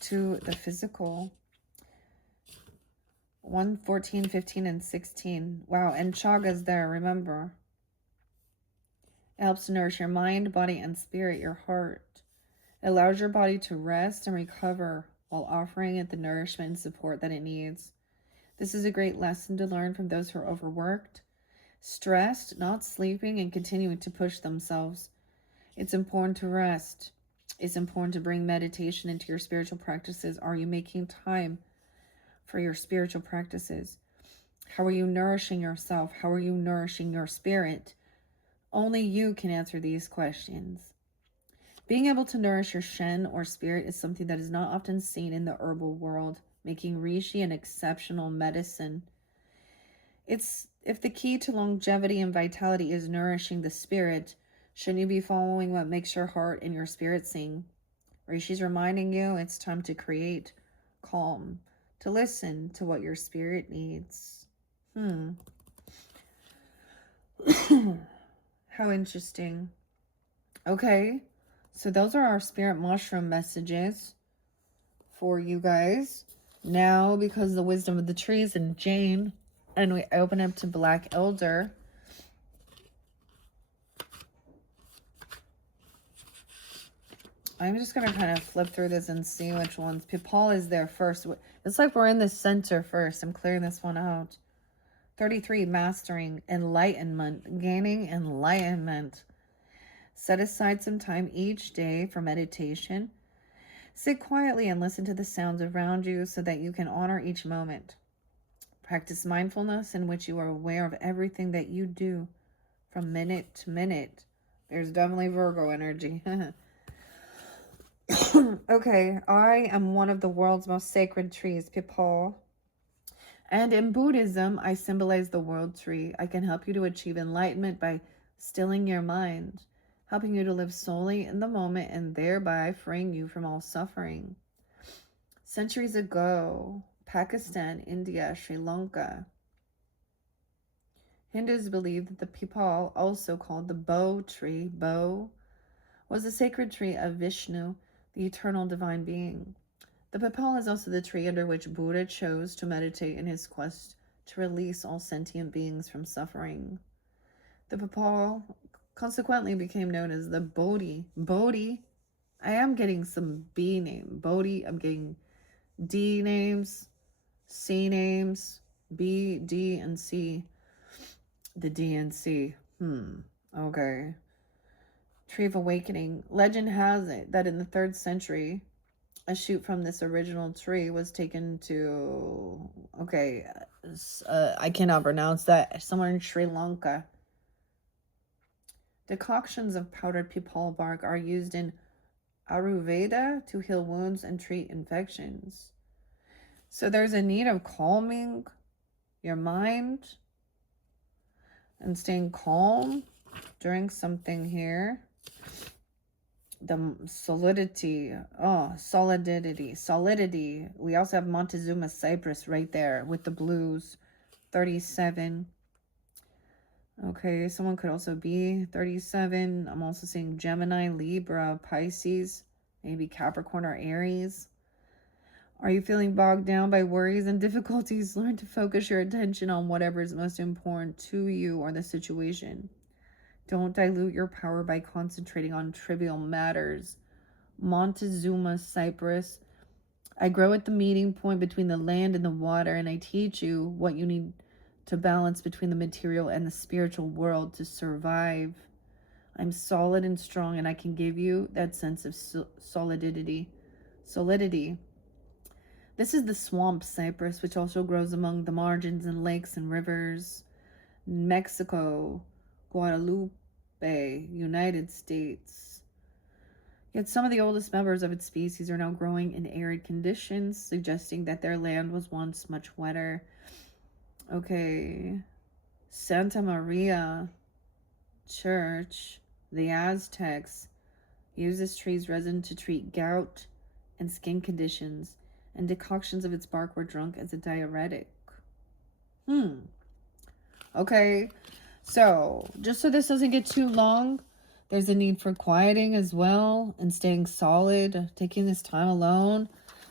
to the physical. 1, 14, 15, and 16. Wow, and chaga's there, remember. It helps to nourish your mind, body, and spirit, your heart. It allows your body to rest and recover while offering it the nourishment and support that it needs. This is a great lesson to learn from those who are overworked, stressed, not sleeping, and continuing to push themselves. It's important to rest. It's important to bring meditation into your spiritual practices. Are you making time for your spiritual practices? How are you nourishing yourself? How are you nourishing your spirit? Only you can answer these questions. Being able to nourish your shen or spirit is something that is not often seen in the herbal world, making reishi an exceptional medicine. If the key to longevity and vitality is nourishing the spirit, shouldn't you be following what makes your heart and your spirit sing? Rishi's reminding you it's time to create calm, to listen to what your spirit needs. How interesting. Okay, so those are our spirit mushroom messages for you guys. Now, because of the wisdom of the trees and Jane, and we open up to Black Elder. I'm just going to kind of flip through this and see which ones. Pipal is there first. It's like we're in the center first. I'm clearing this one out. 33, mastering enlightenment, gaining enlightenment. Set aside some time each day for meditation. Sit quietly and listen to the sounds around you so that you can honor each moment. Practice mindfulness in which you are aware of everything that you do from minute to minute. There's definitely Virgo energy. Okay, I am one of the world's most sacred trees, Pipal. And in Buddhism, I symbolize the world tree. I can help you to achieve enlightenment by stilling your mind, helping you to live solely in the moment and thereby freeing you from all suffering. Centuries ago, Pakistan, India, Sri Lanka, Hindus believed that the Pipal, also called the Bo tree, Bo, was the sacred tree of Vishnu, the eternal divine being. The Pipal is also the tree under which Buddha chose to meditate in his quest to release all sentient beings from suffering. The Pipal consequently became known as the Bodhi. Bodhi. I am getting some B name. Bodhi. I'm getting D names, C names, B, D, and C. The D and C. Okay. Tree of Awakening. Legend has it that in the 3rd century, a shoot from this original tree was taken to, okay, I cannot pronounce that, somewhere in Sri Lanka. Decoctions of powdered peepal bark are used in Ayurveda to heal wounds and treat infections. So there's a need of calming your mind and staying calm during something here. The solidity. We also have Montezuma cypress right there with the blues. 37. Okay, someone could also be 37. I'm also seeing Gemini, Libra, Pisces, maybe Capricorn or Aries. Are you feeling bogged down by worries and difficulties? Learn to focus your attention on whatever is most important to you or the situation. Don't dilute your power by concentrating on trivial matters. Montezuma cypress. I grow at the meeting point between the land and the water, and I teach you what you need to balance between the material and the spiritual world to survive. I'm solid and strong, and I can give you that sense of solidity. This is the swamp cypress, which also grows among the margins and lakes and rivers. Mexico, Guadalupe, United States. Yet some of the oldest members of its species are now growing in arid conditions, suggesting that their land was once much wetter. Okay, Santa Maria Church, the Aztecs used this tree's resin to treat gout and skin conditions, and decoctions of its bark were drunk as a diuretic. Okay, so just so this doesn't get too long, there's a need for quieting as well and staying solid, taking this time alone,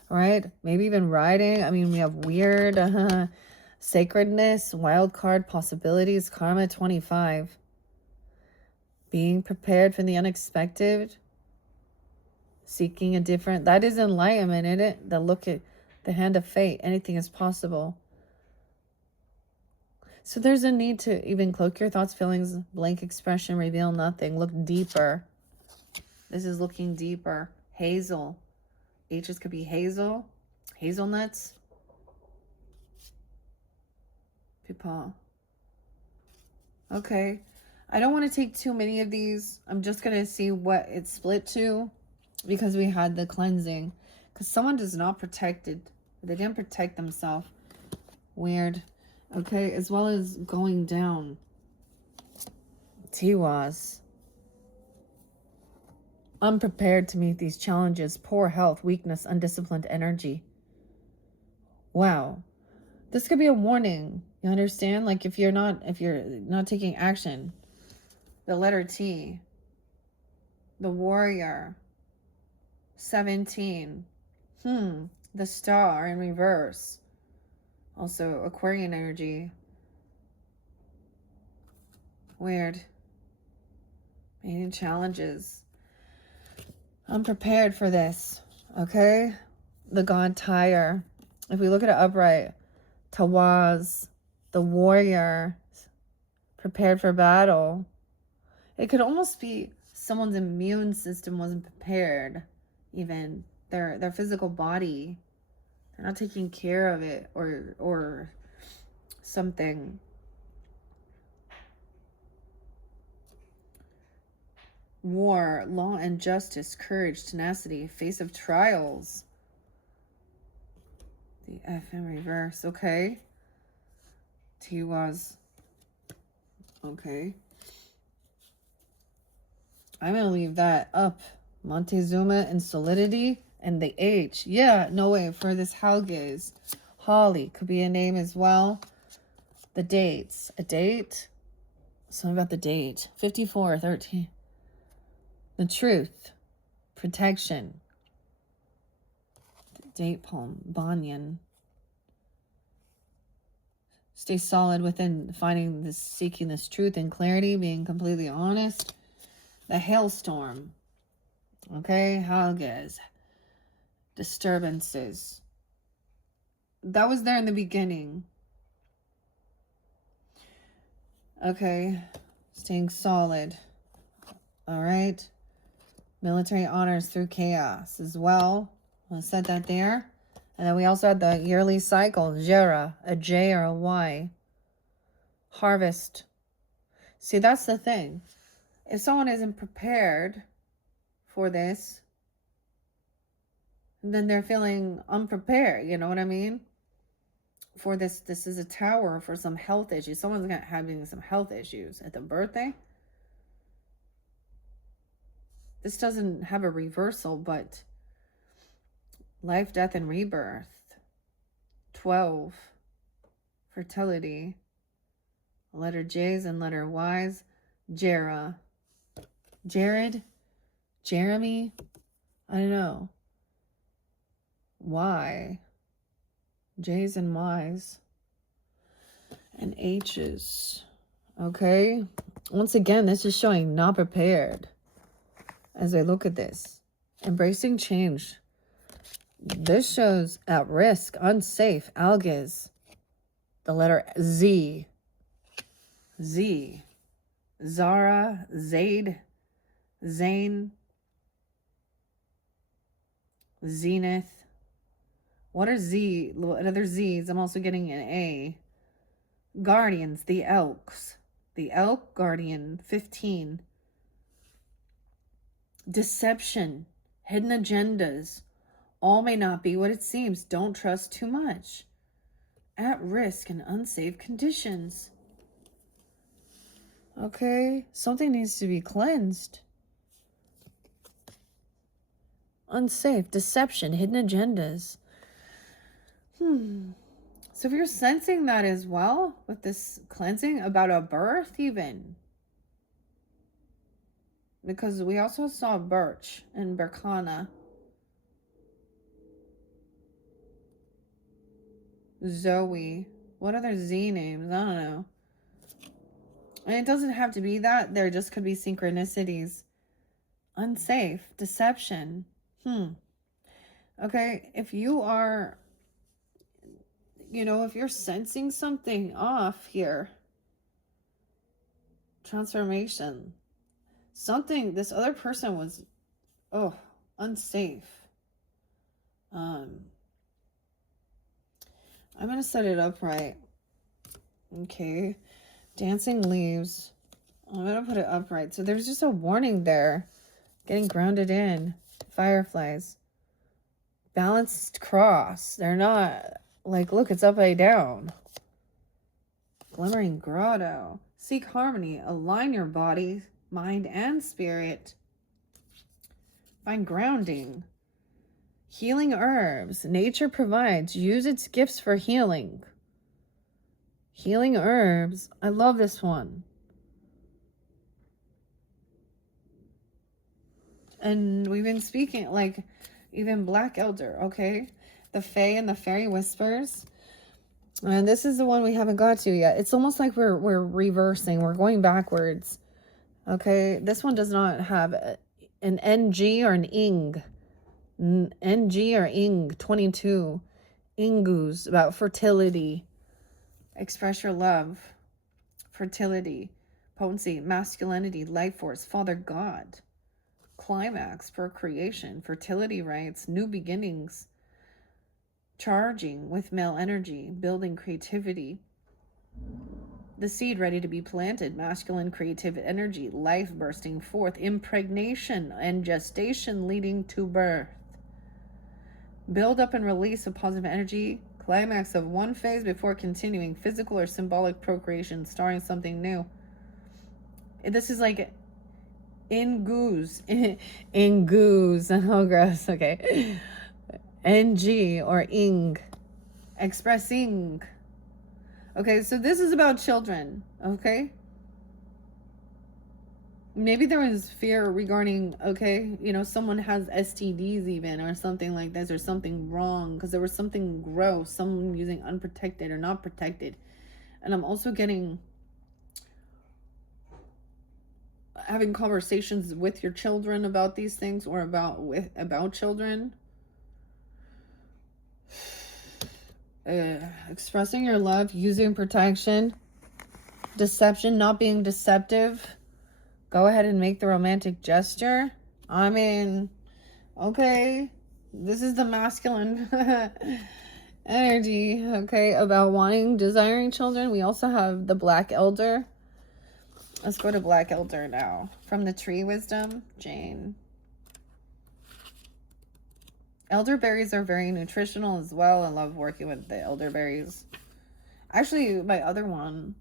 right? Maybe even writing. I mean, we have weird sacredness, wild card possibilities, karma 25. Being prepared for the unexpected, seeking a different, that is enlightenment, isn't it? The look at the hand of fate, anything is possible. So there's a need to even cloak your thoughts, feelings, blank expression, reveal nothing. Look deeper. This is looking deeper. Hazel. H's could be hazel. Hazelnuts. Peepaw. Okay. I don't want to take too many of these. I'm just going to see what it's split to, because we had the cleansing. Because someone does not protect it. They didn't protect themselves. Weird. Okay, as well as going down. Tiwas. Unprepared to meet these challenges. Poor health, weakness, undisciplined energy. Wow. This could be a warning. You understand? Like if you're not taking action. The letter T. The warrior. 17. The star in reverse. Also, Aquarian energy. Weird. Meeting challenges. I'm prepared for this. Okay? The god Tyre. If we look at it upright, Tawaz, the warrior, prepared for battle. It could almost be someone's immune system wasn't prepared. Even their physical body. They're not taking care of it or something. War, law and justice, courage, tenacity, face of trials. The F in reverse. Okay. T was. Okay. I'm going to leave that up. Montezuma and solidity. And the H. Yeah, no way. For this Hauges. Holly could be a name as well. The dates. A date. Something about the date. 54:13. The truth. Protection. The date palm. Banyan. Stay solid within finding this, seeking this truth and clarity, being completely honest. The hailstorm. Okay, Hauges. Disturbances. That was there in the beginning. Okay, staying solid. All right. Military honors through chaos as well. I said that there. And then we also had the yearly cycle, Jera, a J or a Y. Harvest. See, that's the thing. If someone isn't prepared for this, then they're feeling unprepared. You know what I mean? For this is a tower for some health issues. Someone's having some health issues at the birthday. This doesn't have a reversal, but life, death, and rebirth. 12. Fertility. Letter J's and letter Y's. Jera. Jared. Jeremy. I don't know. Y. J's and Y's. And H's. Okay. Once again, this is showing not prepared. As I look at this. Embracing change. This shows at risk, unsafe, algas. The letter Z. Z. Zara, Zaid, Zane, Zenith. What are Z? What other Z's? I'm also getting an A. Guardians, the Elks. The Elk Guardian, 15. Deception, hidden agendas. All may not be what it seems. Don't trust too much. At risk and unsafe conditions. Okay, something needs to be cleansed. Unsafe, deception, hidden agendas. So if you're sensing that as well, with this cleansing about a birth even. Because we also saw Birch and Berkana. Zoe. What other Z names? I don't know. And it doesn't have to be that. There just could be synchronicities. Unsafe. Deception. Okay. If you are, if you're sensing something off here. Transformation. Something, this other person was, unsafe. I'm going to set it up right. Okay. Dancing leaves. I'm going to put it upright. So there's just a warning there. Getting grounded in. Fireflies. Balanced cross. They're not like, look, it's upside down. Glimmering grotto. Seek harmony. Align your body, mind, and spirit. Find grounding. Healing herbs. Nature provides. Use its gifts for healing. Healing herbs. I love this one. And we've been speaking, like, even Black Elder, okay? The Fae and the Fairy Whispers. And this is the one we haven't got to yet. It's almost like we're reversing. We're going backwards. Okay? This one does not have an NG or an ING. NG or ING. 22. Ingus. About fertility. Express your love. Fertility. Potency. Masculinity. Life force. Father God. Climax. Procreation. Fertility rites. New beginnings. Charging with male energy. Building creativity. The seed ready to be planted. Masculine creative energy. Life bursting forth. Impregnation and gestation leading to birth. Build up and release of positive energy. Climax of one phase before continuing. Physical or symbolic procreation. Starting something new. This is like in goose. In goose. Oh, gross. Okay. NG or ing. Expressing. Okay, so this is about children. Okay. Maybe there was fear regarding, okay, someone has STDs even or something like this or something wrong because there was something gross, someone using unprotected or not protected. And I'm also having conversations with your children about these things or about children. Expressing your love, using protection, deception, not being deceptive. Go ahead and make the romantic gesture. I mean, okay. This is the masculine energy, okay, about wanting, desiring children. We also have the Black Elder. Let's go to Black Elder now. From the Tree Wisdom, Jane. Elderberries are very nutritional as well. I love working with the elderberries. Actually, my other one,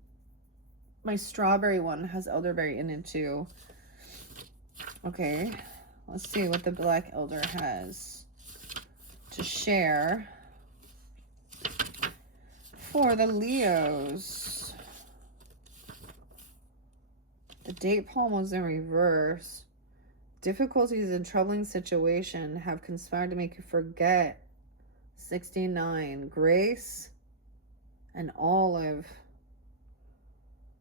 my strawberry one, has elderberry in it too. Okay, let's see what the Black Elder has to share for the Leos. The date palm was in reverse. Difficulties and troubling situation have conspired to make you forget. 69. Grace and Olive.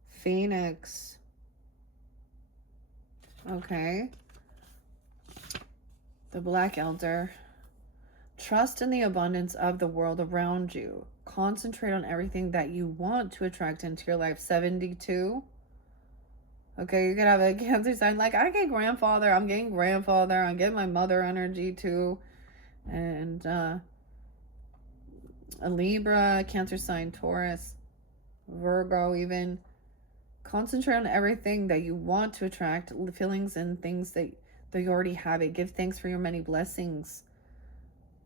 Phoenix. Okay. The Black Elder. Trust in the abundance of the world around you. Concentrate on everything that you want to attract into your life. 72. Okay, you could have a Cancer sign. Like, I get grandfather. I'm getting grandfather. I'm getting my mother energy too. And a Libra, Cancer sign, Taurus, Virgo even. Concentrate on everything that you want to attract. Feelings and things that you already have it. Give thanks for your many blessings.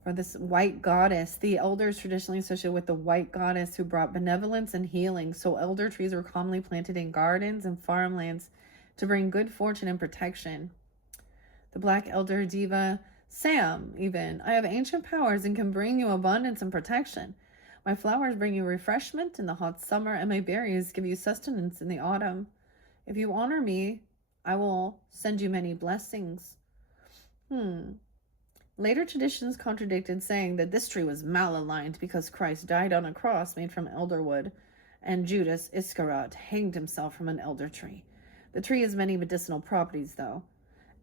For this white goddess, the elder is traditionally associated with the white goddess who brought benevolence and healing. So elder trees were commonly planted in gardens and farmlands to bring good fortune and protection. The Black Elder diva, Sam, even. I have ancient powers and can bring you abundance and protection. My flowers bring you refreshment in the hot summer, and my berries give you sustenance in the autumn. If you honor me, I will send you many blessings. Later traditions contradicted, saying that this tree was malaligned because Christ died on a cross made from elder wood, and Judas Iscariot hanged himself from an elder tree. The tree has many medicinal properties, though.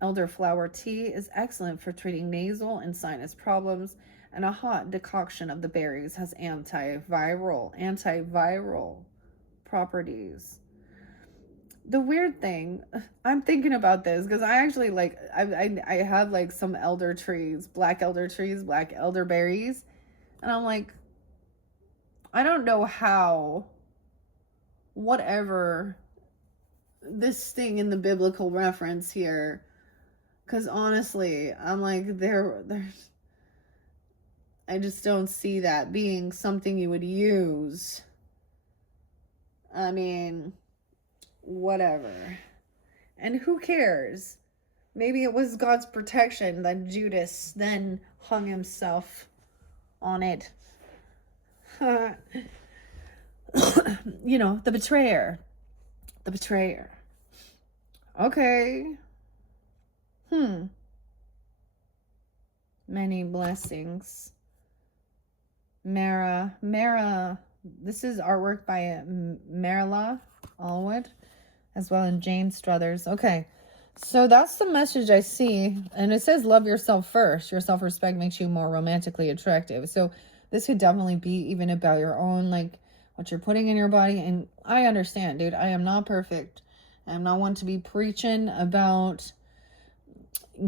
Elderflower tea is excellent for treating nasal and sinus problems, and a hot decoction of the berries has antiviral properties. The weird thing, I'm thinking about this because I actually I have like some elder trees, black elderberries, and I'm like, I don't know how, whatever, this thing in the biblical reference here, because honestly, I'm like, there's, I just don't see that being something you would use. I mean, whatever. And who cares? Maybe it was God's protection that Judas then hung himself on it. You know, the betrayer. The betrayer. Okay. Many blessings. Mara. This is artwork by Marla Allwood, as well as Jane Struthers. Okay, so that's the message I see. And it says love yourself first. Your self-respect makes you more romantically attractive. So this could definitely be even about your own, like, what you're putting in your body. And I understand, dude. I am not perfect. I'm not one to be preaching about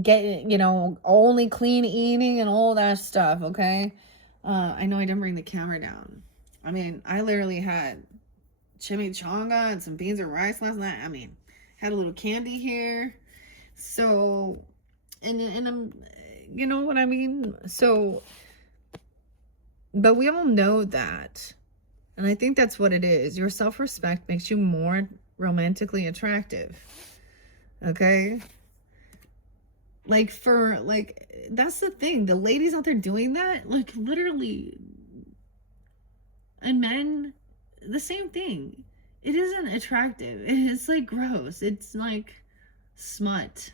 getting, only clean eating and all that stuff, okay? I know I didn't bring the camera down. I mean, I literally had chimichanga and some beans and rice last night. I mean, had a little candy here. So, and I'm, you know what I mean? So, but we all know that. And I think that's what it is. Your self-respect makes you more romantically attractive. Okay? Like, that's the thing. The ladies out there doing that, like, literally, and men, the same thing. It isn't attractive. It's like gross. It's like smut.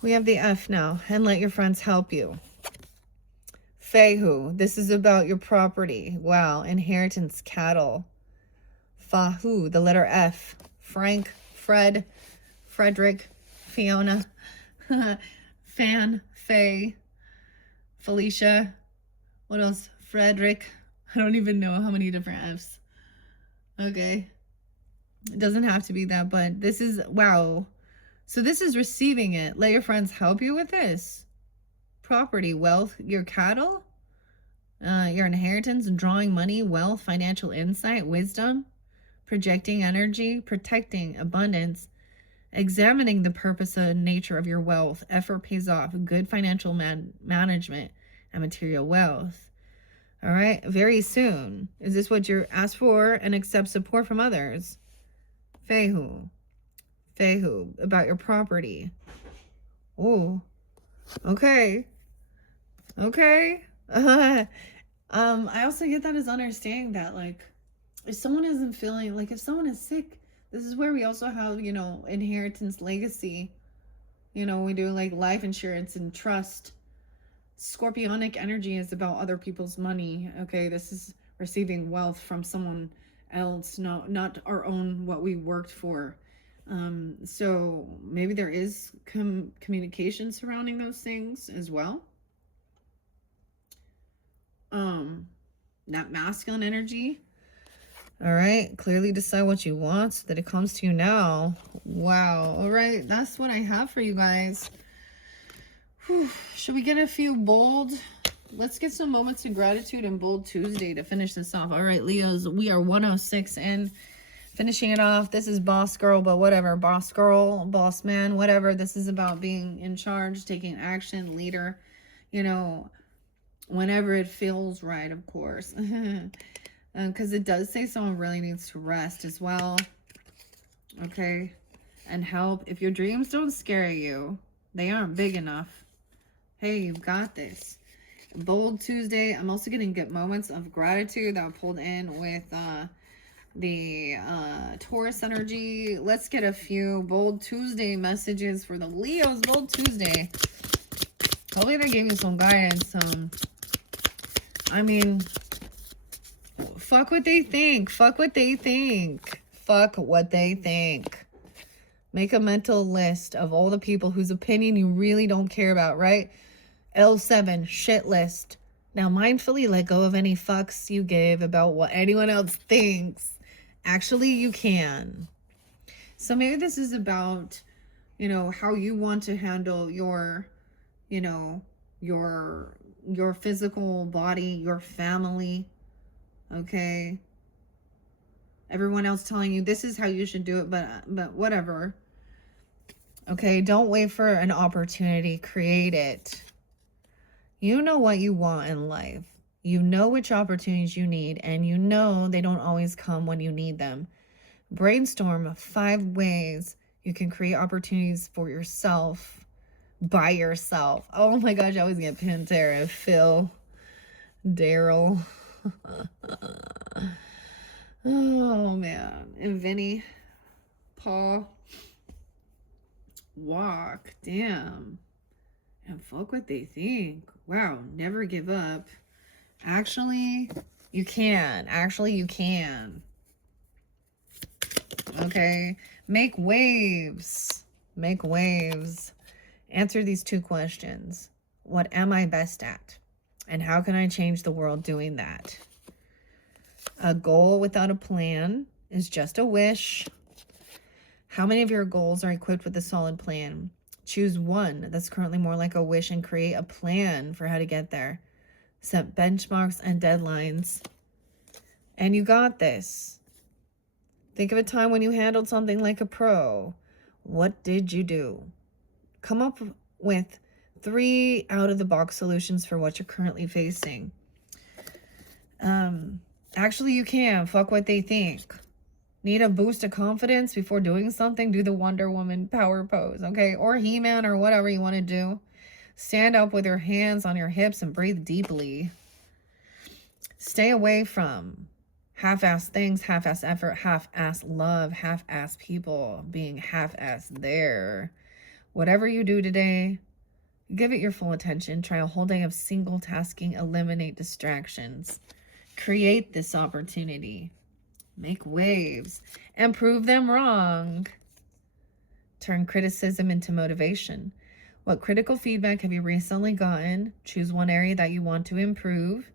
We have the F now. And let your friends help you. Fehu. This is about your property. Wow. Inheritance, cattle. Fahu. The letter F. Frank, Fred, Frederick, Fiona, Fan, Faye, Felicia. What else? Frederick. I don't even know how many different F's. Okay. It doesn't have to be that, but this is, wow. So this is receiving it. Let your friends help you with this. Property, wealth, your cattle, your inheritance, drawing money, wealth, financial insight, wisdom, projecting energy, protecting abundance, examining the purpose and nature of your wealth. Effort pays off. Good financial management and material wealth. All right, very soon. Is this what you're asked for? And accept support from others. Fehu. Fehu, about your property. Oh, okay. Okay. I also get that as understanding that, like, if someone isn't feeling, like, if someone is sick, this is where we also have, you know, inheritance, legacy. You know, we do, like, life insurance and trust. Scorpionic energy is about other people's money. Okay, this is receiving wealth from someone else, not our own, what we worked for. So maybe there is communication surrounding those things as well. That masculine energy. All right, clearly decide what you want so that it comes to you now. Wow. All right, that's what I have for you guys. Whew. Should we get a few bold? Let's get some moments of gratitude and Bold Tuesday to finish this off. All right, Leos, we are 106 and finishing it off. This is boss girl, but whatever. Boss girl, boss man, whatever. This is about being in charge, taking action, leader, you know, whenever it feels right, of course. Because it does say someone really needs to rest as well. Okay. And help. If your dreams don't scare you, they aren't big enough. Hey, you've got this. Bold Tuesday. I'm also going to get moments of gratitude that I pulled in with the Taurus energy. Let's get a few Bold Tuesday messages for the Leos. Bold Tuesday. Hopefully they gave you some guidance. I mean, fuck what they think. Fuck what they think. Fuck what they think. Make a mental list of all the people whose opinion you really don't care about, right? L7, shit list. Now mindfully let go of any fucks you gave about what anyone else thinks. Actually, you can. So maybe this is about, you know, how you want to handle your, you know, your physical body, your family. Okay. Everyone else telling you this is how you should do it, but whatever. Okay, don't wait for an opportunity. Create it. You know what you want in life. You know which opportunities you need, and you know they don't always come when you need them. Brainstorm 5 ways you can create opportunities for yourself by yourself. Oh my gosh, I always get Pantera, Phil, Daryl. Oh man. And Vinny, Paul. Walk. Damn. And fuck what they think. Wow. Never give up. Actually, you can. Actually, you can. Okay. Make waves. Make waves. Answer these 2 questions. What am I best at? And how can I change the world doing that? A goal without a plan is just a wish. How many of your goals are equipped with a solid plan? Choose one that's currently more like a wish and create a plan for how to get there. Set benchmarks and deadlines. And you got this. Think of a time when you handled something like a pro. What did you do? Come up with 3 out-of-the-box solutions for what you're currently facing. Actually, you can. Fuck what they think. Need a boost of confidence before doing something? Do the Wonder Woman power pose, okay? Or He-Man or whatever you want to do. Stand up with your hands on your hips and breathe deeply. Stay away from half-ass things, half-ass effort, half-ass love, half-ass people being half-ass there. Whatever you do today, give it your full attention. Try a whole day of single tasking. Eliminate distractions. Create this opportunity. Make waves and prove them wrong. Turn criticism into motivation. What critical feedback have you recently gotten? Choose one area that you want to improve.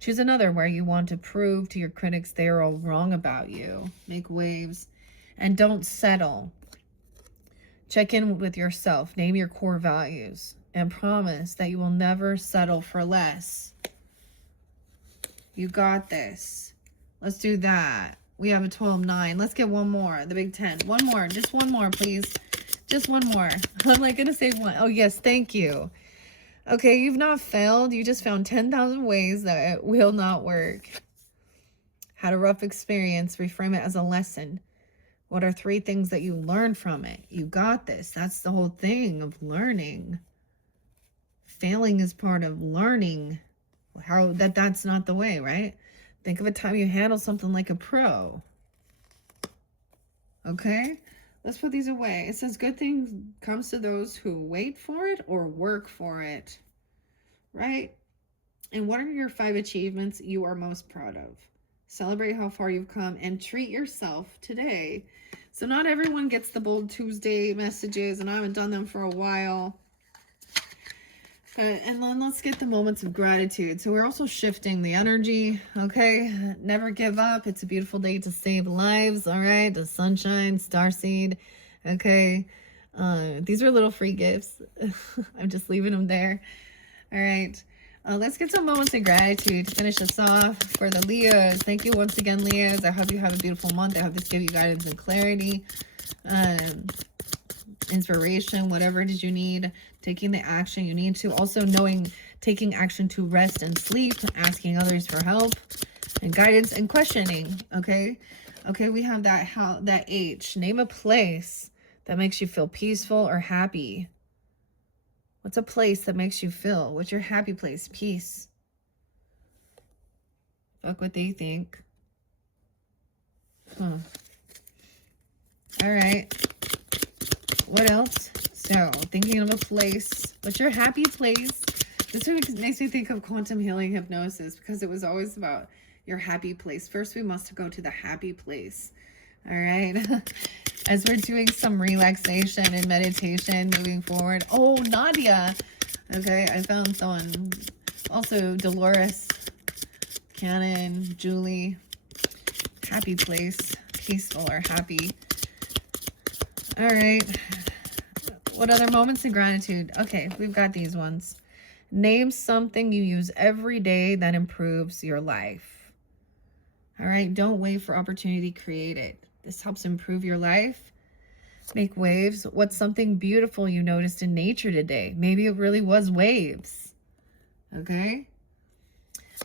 Choose another where you want to prove to your critics they are all wrong about you. Make waves. And don't settle. Check in with yourself. Name your core values. And promise that you will never settle for less. You got this. Let's do that. We have a 12-9. Let's get one more. The big 10. One more. Just one more, please. Just one more. I'm like going to say one. Oh, yes. Thank you. Okay, you've not failed. You just found 10,000 ways that it will not work. Had a rough experience. Reframe it as a lesson. What are 3 things that you learned from it? You got this. That's the whole thing of learning. Failing is part of learning. How that's not the way, right? Think of a time you handle something like a pro. Okay? Let's put these away. It says good things comes to those who wait for it or work for it. Right? And what are your 5 achievements you are most proud of? Celebrate how far you've come and treat yourself today. So not everyone gets the Bold Tuesday messages, and I haven't done them for a while. And then let's get the moments of gratitude. So we're also shifting the energy, okay? Never give up. It's a beautiful day to save lives, all right? The sunshine, starseed, okay? These are little free gifts. I'm just leaving them there. All right. Let's get some moments of gratitude to finish us off for the Leos. Thank you once again, Leos. I hope you have a beautiful month. I hope this gave you guidance and clarity. Inspiration, whatever it is you need, taking the action you need to, also knowing, taking action to rest and sleep, asking others for help and guidance and questioning. Okay, we have that H. Name a place that makes you feel peaceful or happy. What's a place that makes you feel? What's your happy place? Peace. Fuck what they think. All right. What else? So, thinking of a place. What's your happy place? This makes me think of quantum healing hypnosis, because it was always about your happy place. First, we must go to the happy place. All right. As we're doing some relaxation and meditation moving forward. Oh, Nadia. Okay, I found someone. Also, Dolores, Cannon, Julie. Happy place. Peaceful or happy. All right. What other moments of gratitude? Okay, we've got these ones. Name something you use every day that improves your life. All right, don't wait for opportunity, create it. This helps improve your life. Make waves. What's something beautiful you noticed in nature today? Maybe it really was waves. Okay?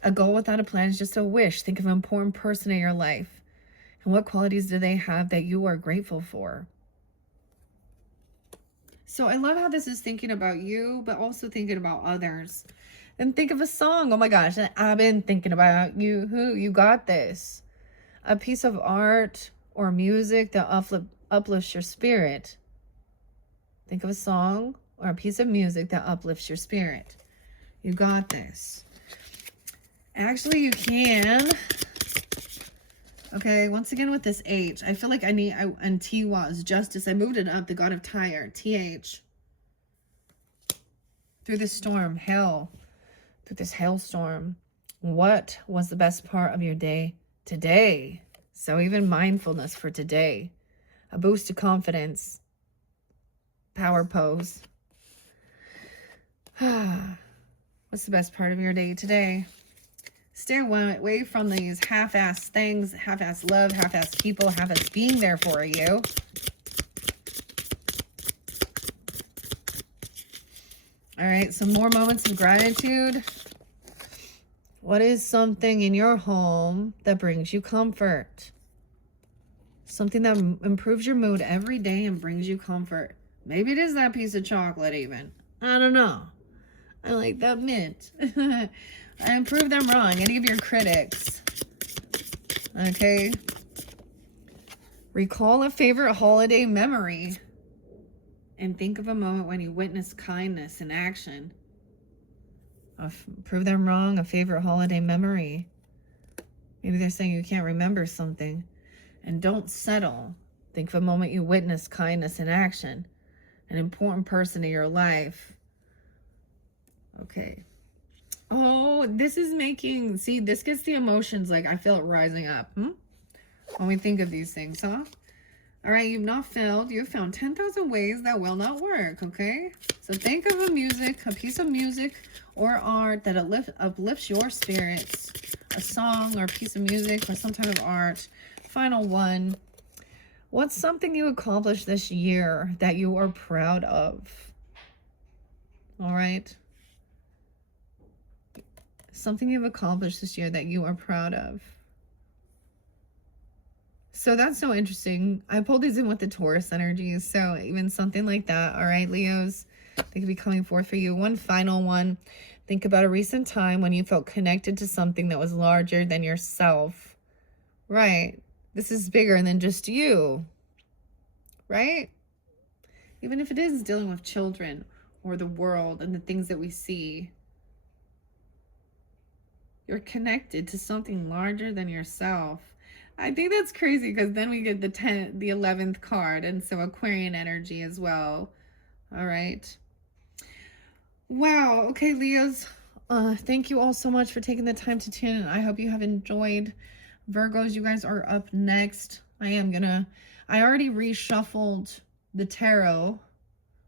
A goal without a plan is just a wish. Think of an important person in your life. And what qualities do they have that you are grateful for? So I love how this is thinking about you, but also thinking about others. And think of a song. Oh my gosh, I've been thinking about you. Who? You got this. A piece of art or music that uplifts your spirit. Think of a song or a piece of music that uplifts your spirit. You got this. Actually, you can. Okay, once again with this H, I feel like and T was justice. I moved it up, the god of Tyre, TH. Through this storm, hell, through this hailstorm, what was the best part of your day today? So even mindfulness for today. A boost to confidence. Power pose. What's the best part of your day today? Stay away from these half-ass things, half-ass love, half-ass people, half-ass being there for you. All right, some more moments of gratitude. What is something in your home that brings you comfort? Something that improves your mood every day and brings you comfort. Maybe it is that piece of chocolate even. I don't know. I like that mint. And prove them wrong, any of your critics. Okay. Recall a favorite holiday memory. And think of a moment when you witnessed kindness in action. Prove them wrong, a favorite holiday memory. Maybe they're saying you can't remember something. And don't settle. Think of a moment you witnessed kindness in action. An important person in your life. Okay. Oh, this is making, see, this gets the emotions, like I feel it rising up. When we think of these things, huh? All right, you've not failed. You've found 10,000 ways that will not work, okay? So think of a piece of music or art that uplifts your spirits. A song or a piece of music or some type of art. Final one. What's something you accomplished this year that you are proud of? All right. Something you've accomplished this year that you are proud of. So that's so interesting. I pulled these in with the Taurus energies. So even something like that. All right, Leos, they could be coming forth for you. One final one. Think about a recent time when you felt connected to something that was larger than yourself. Right. This is bigger than just you. Right? Even if it is dealing with children or the world and the things that we see. You're connected to something larger than yourself. I think that's crazy because then we get the 11th card, and so Aquarian energy as well. All right. Wow. Okay, Leos. Thank you all so much for taking the time to tune in. I hope you have enjoyed. Virgos, you guys are up next. I already reshuffled the tarot.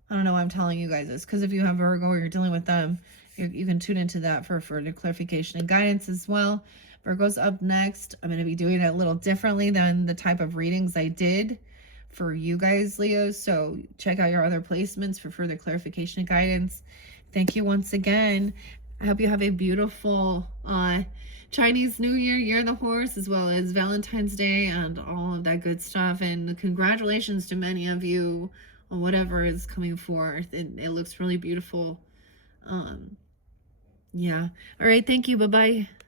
I don't know why I'm telling you guys this, because if you have Virgo or you're dealing with them, you can tune into that for further clarification and guidance as well. Virgo's up next. I'm going to be doing it a little differently than the type of readings I did for you guys, Leos. So check out your other placements for further clarification and guidance. Thank you once again. I hope you have a beautiful Chinese New Year, Year of the Horse, as well as Valentine's Day and all of that good stuff. And congratulations to many of you on whatever is coming forth. It looks really beautiful. Yeah. All right. Thank you. Bye-bye.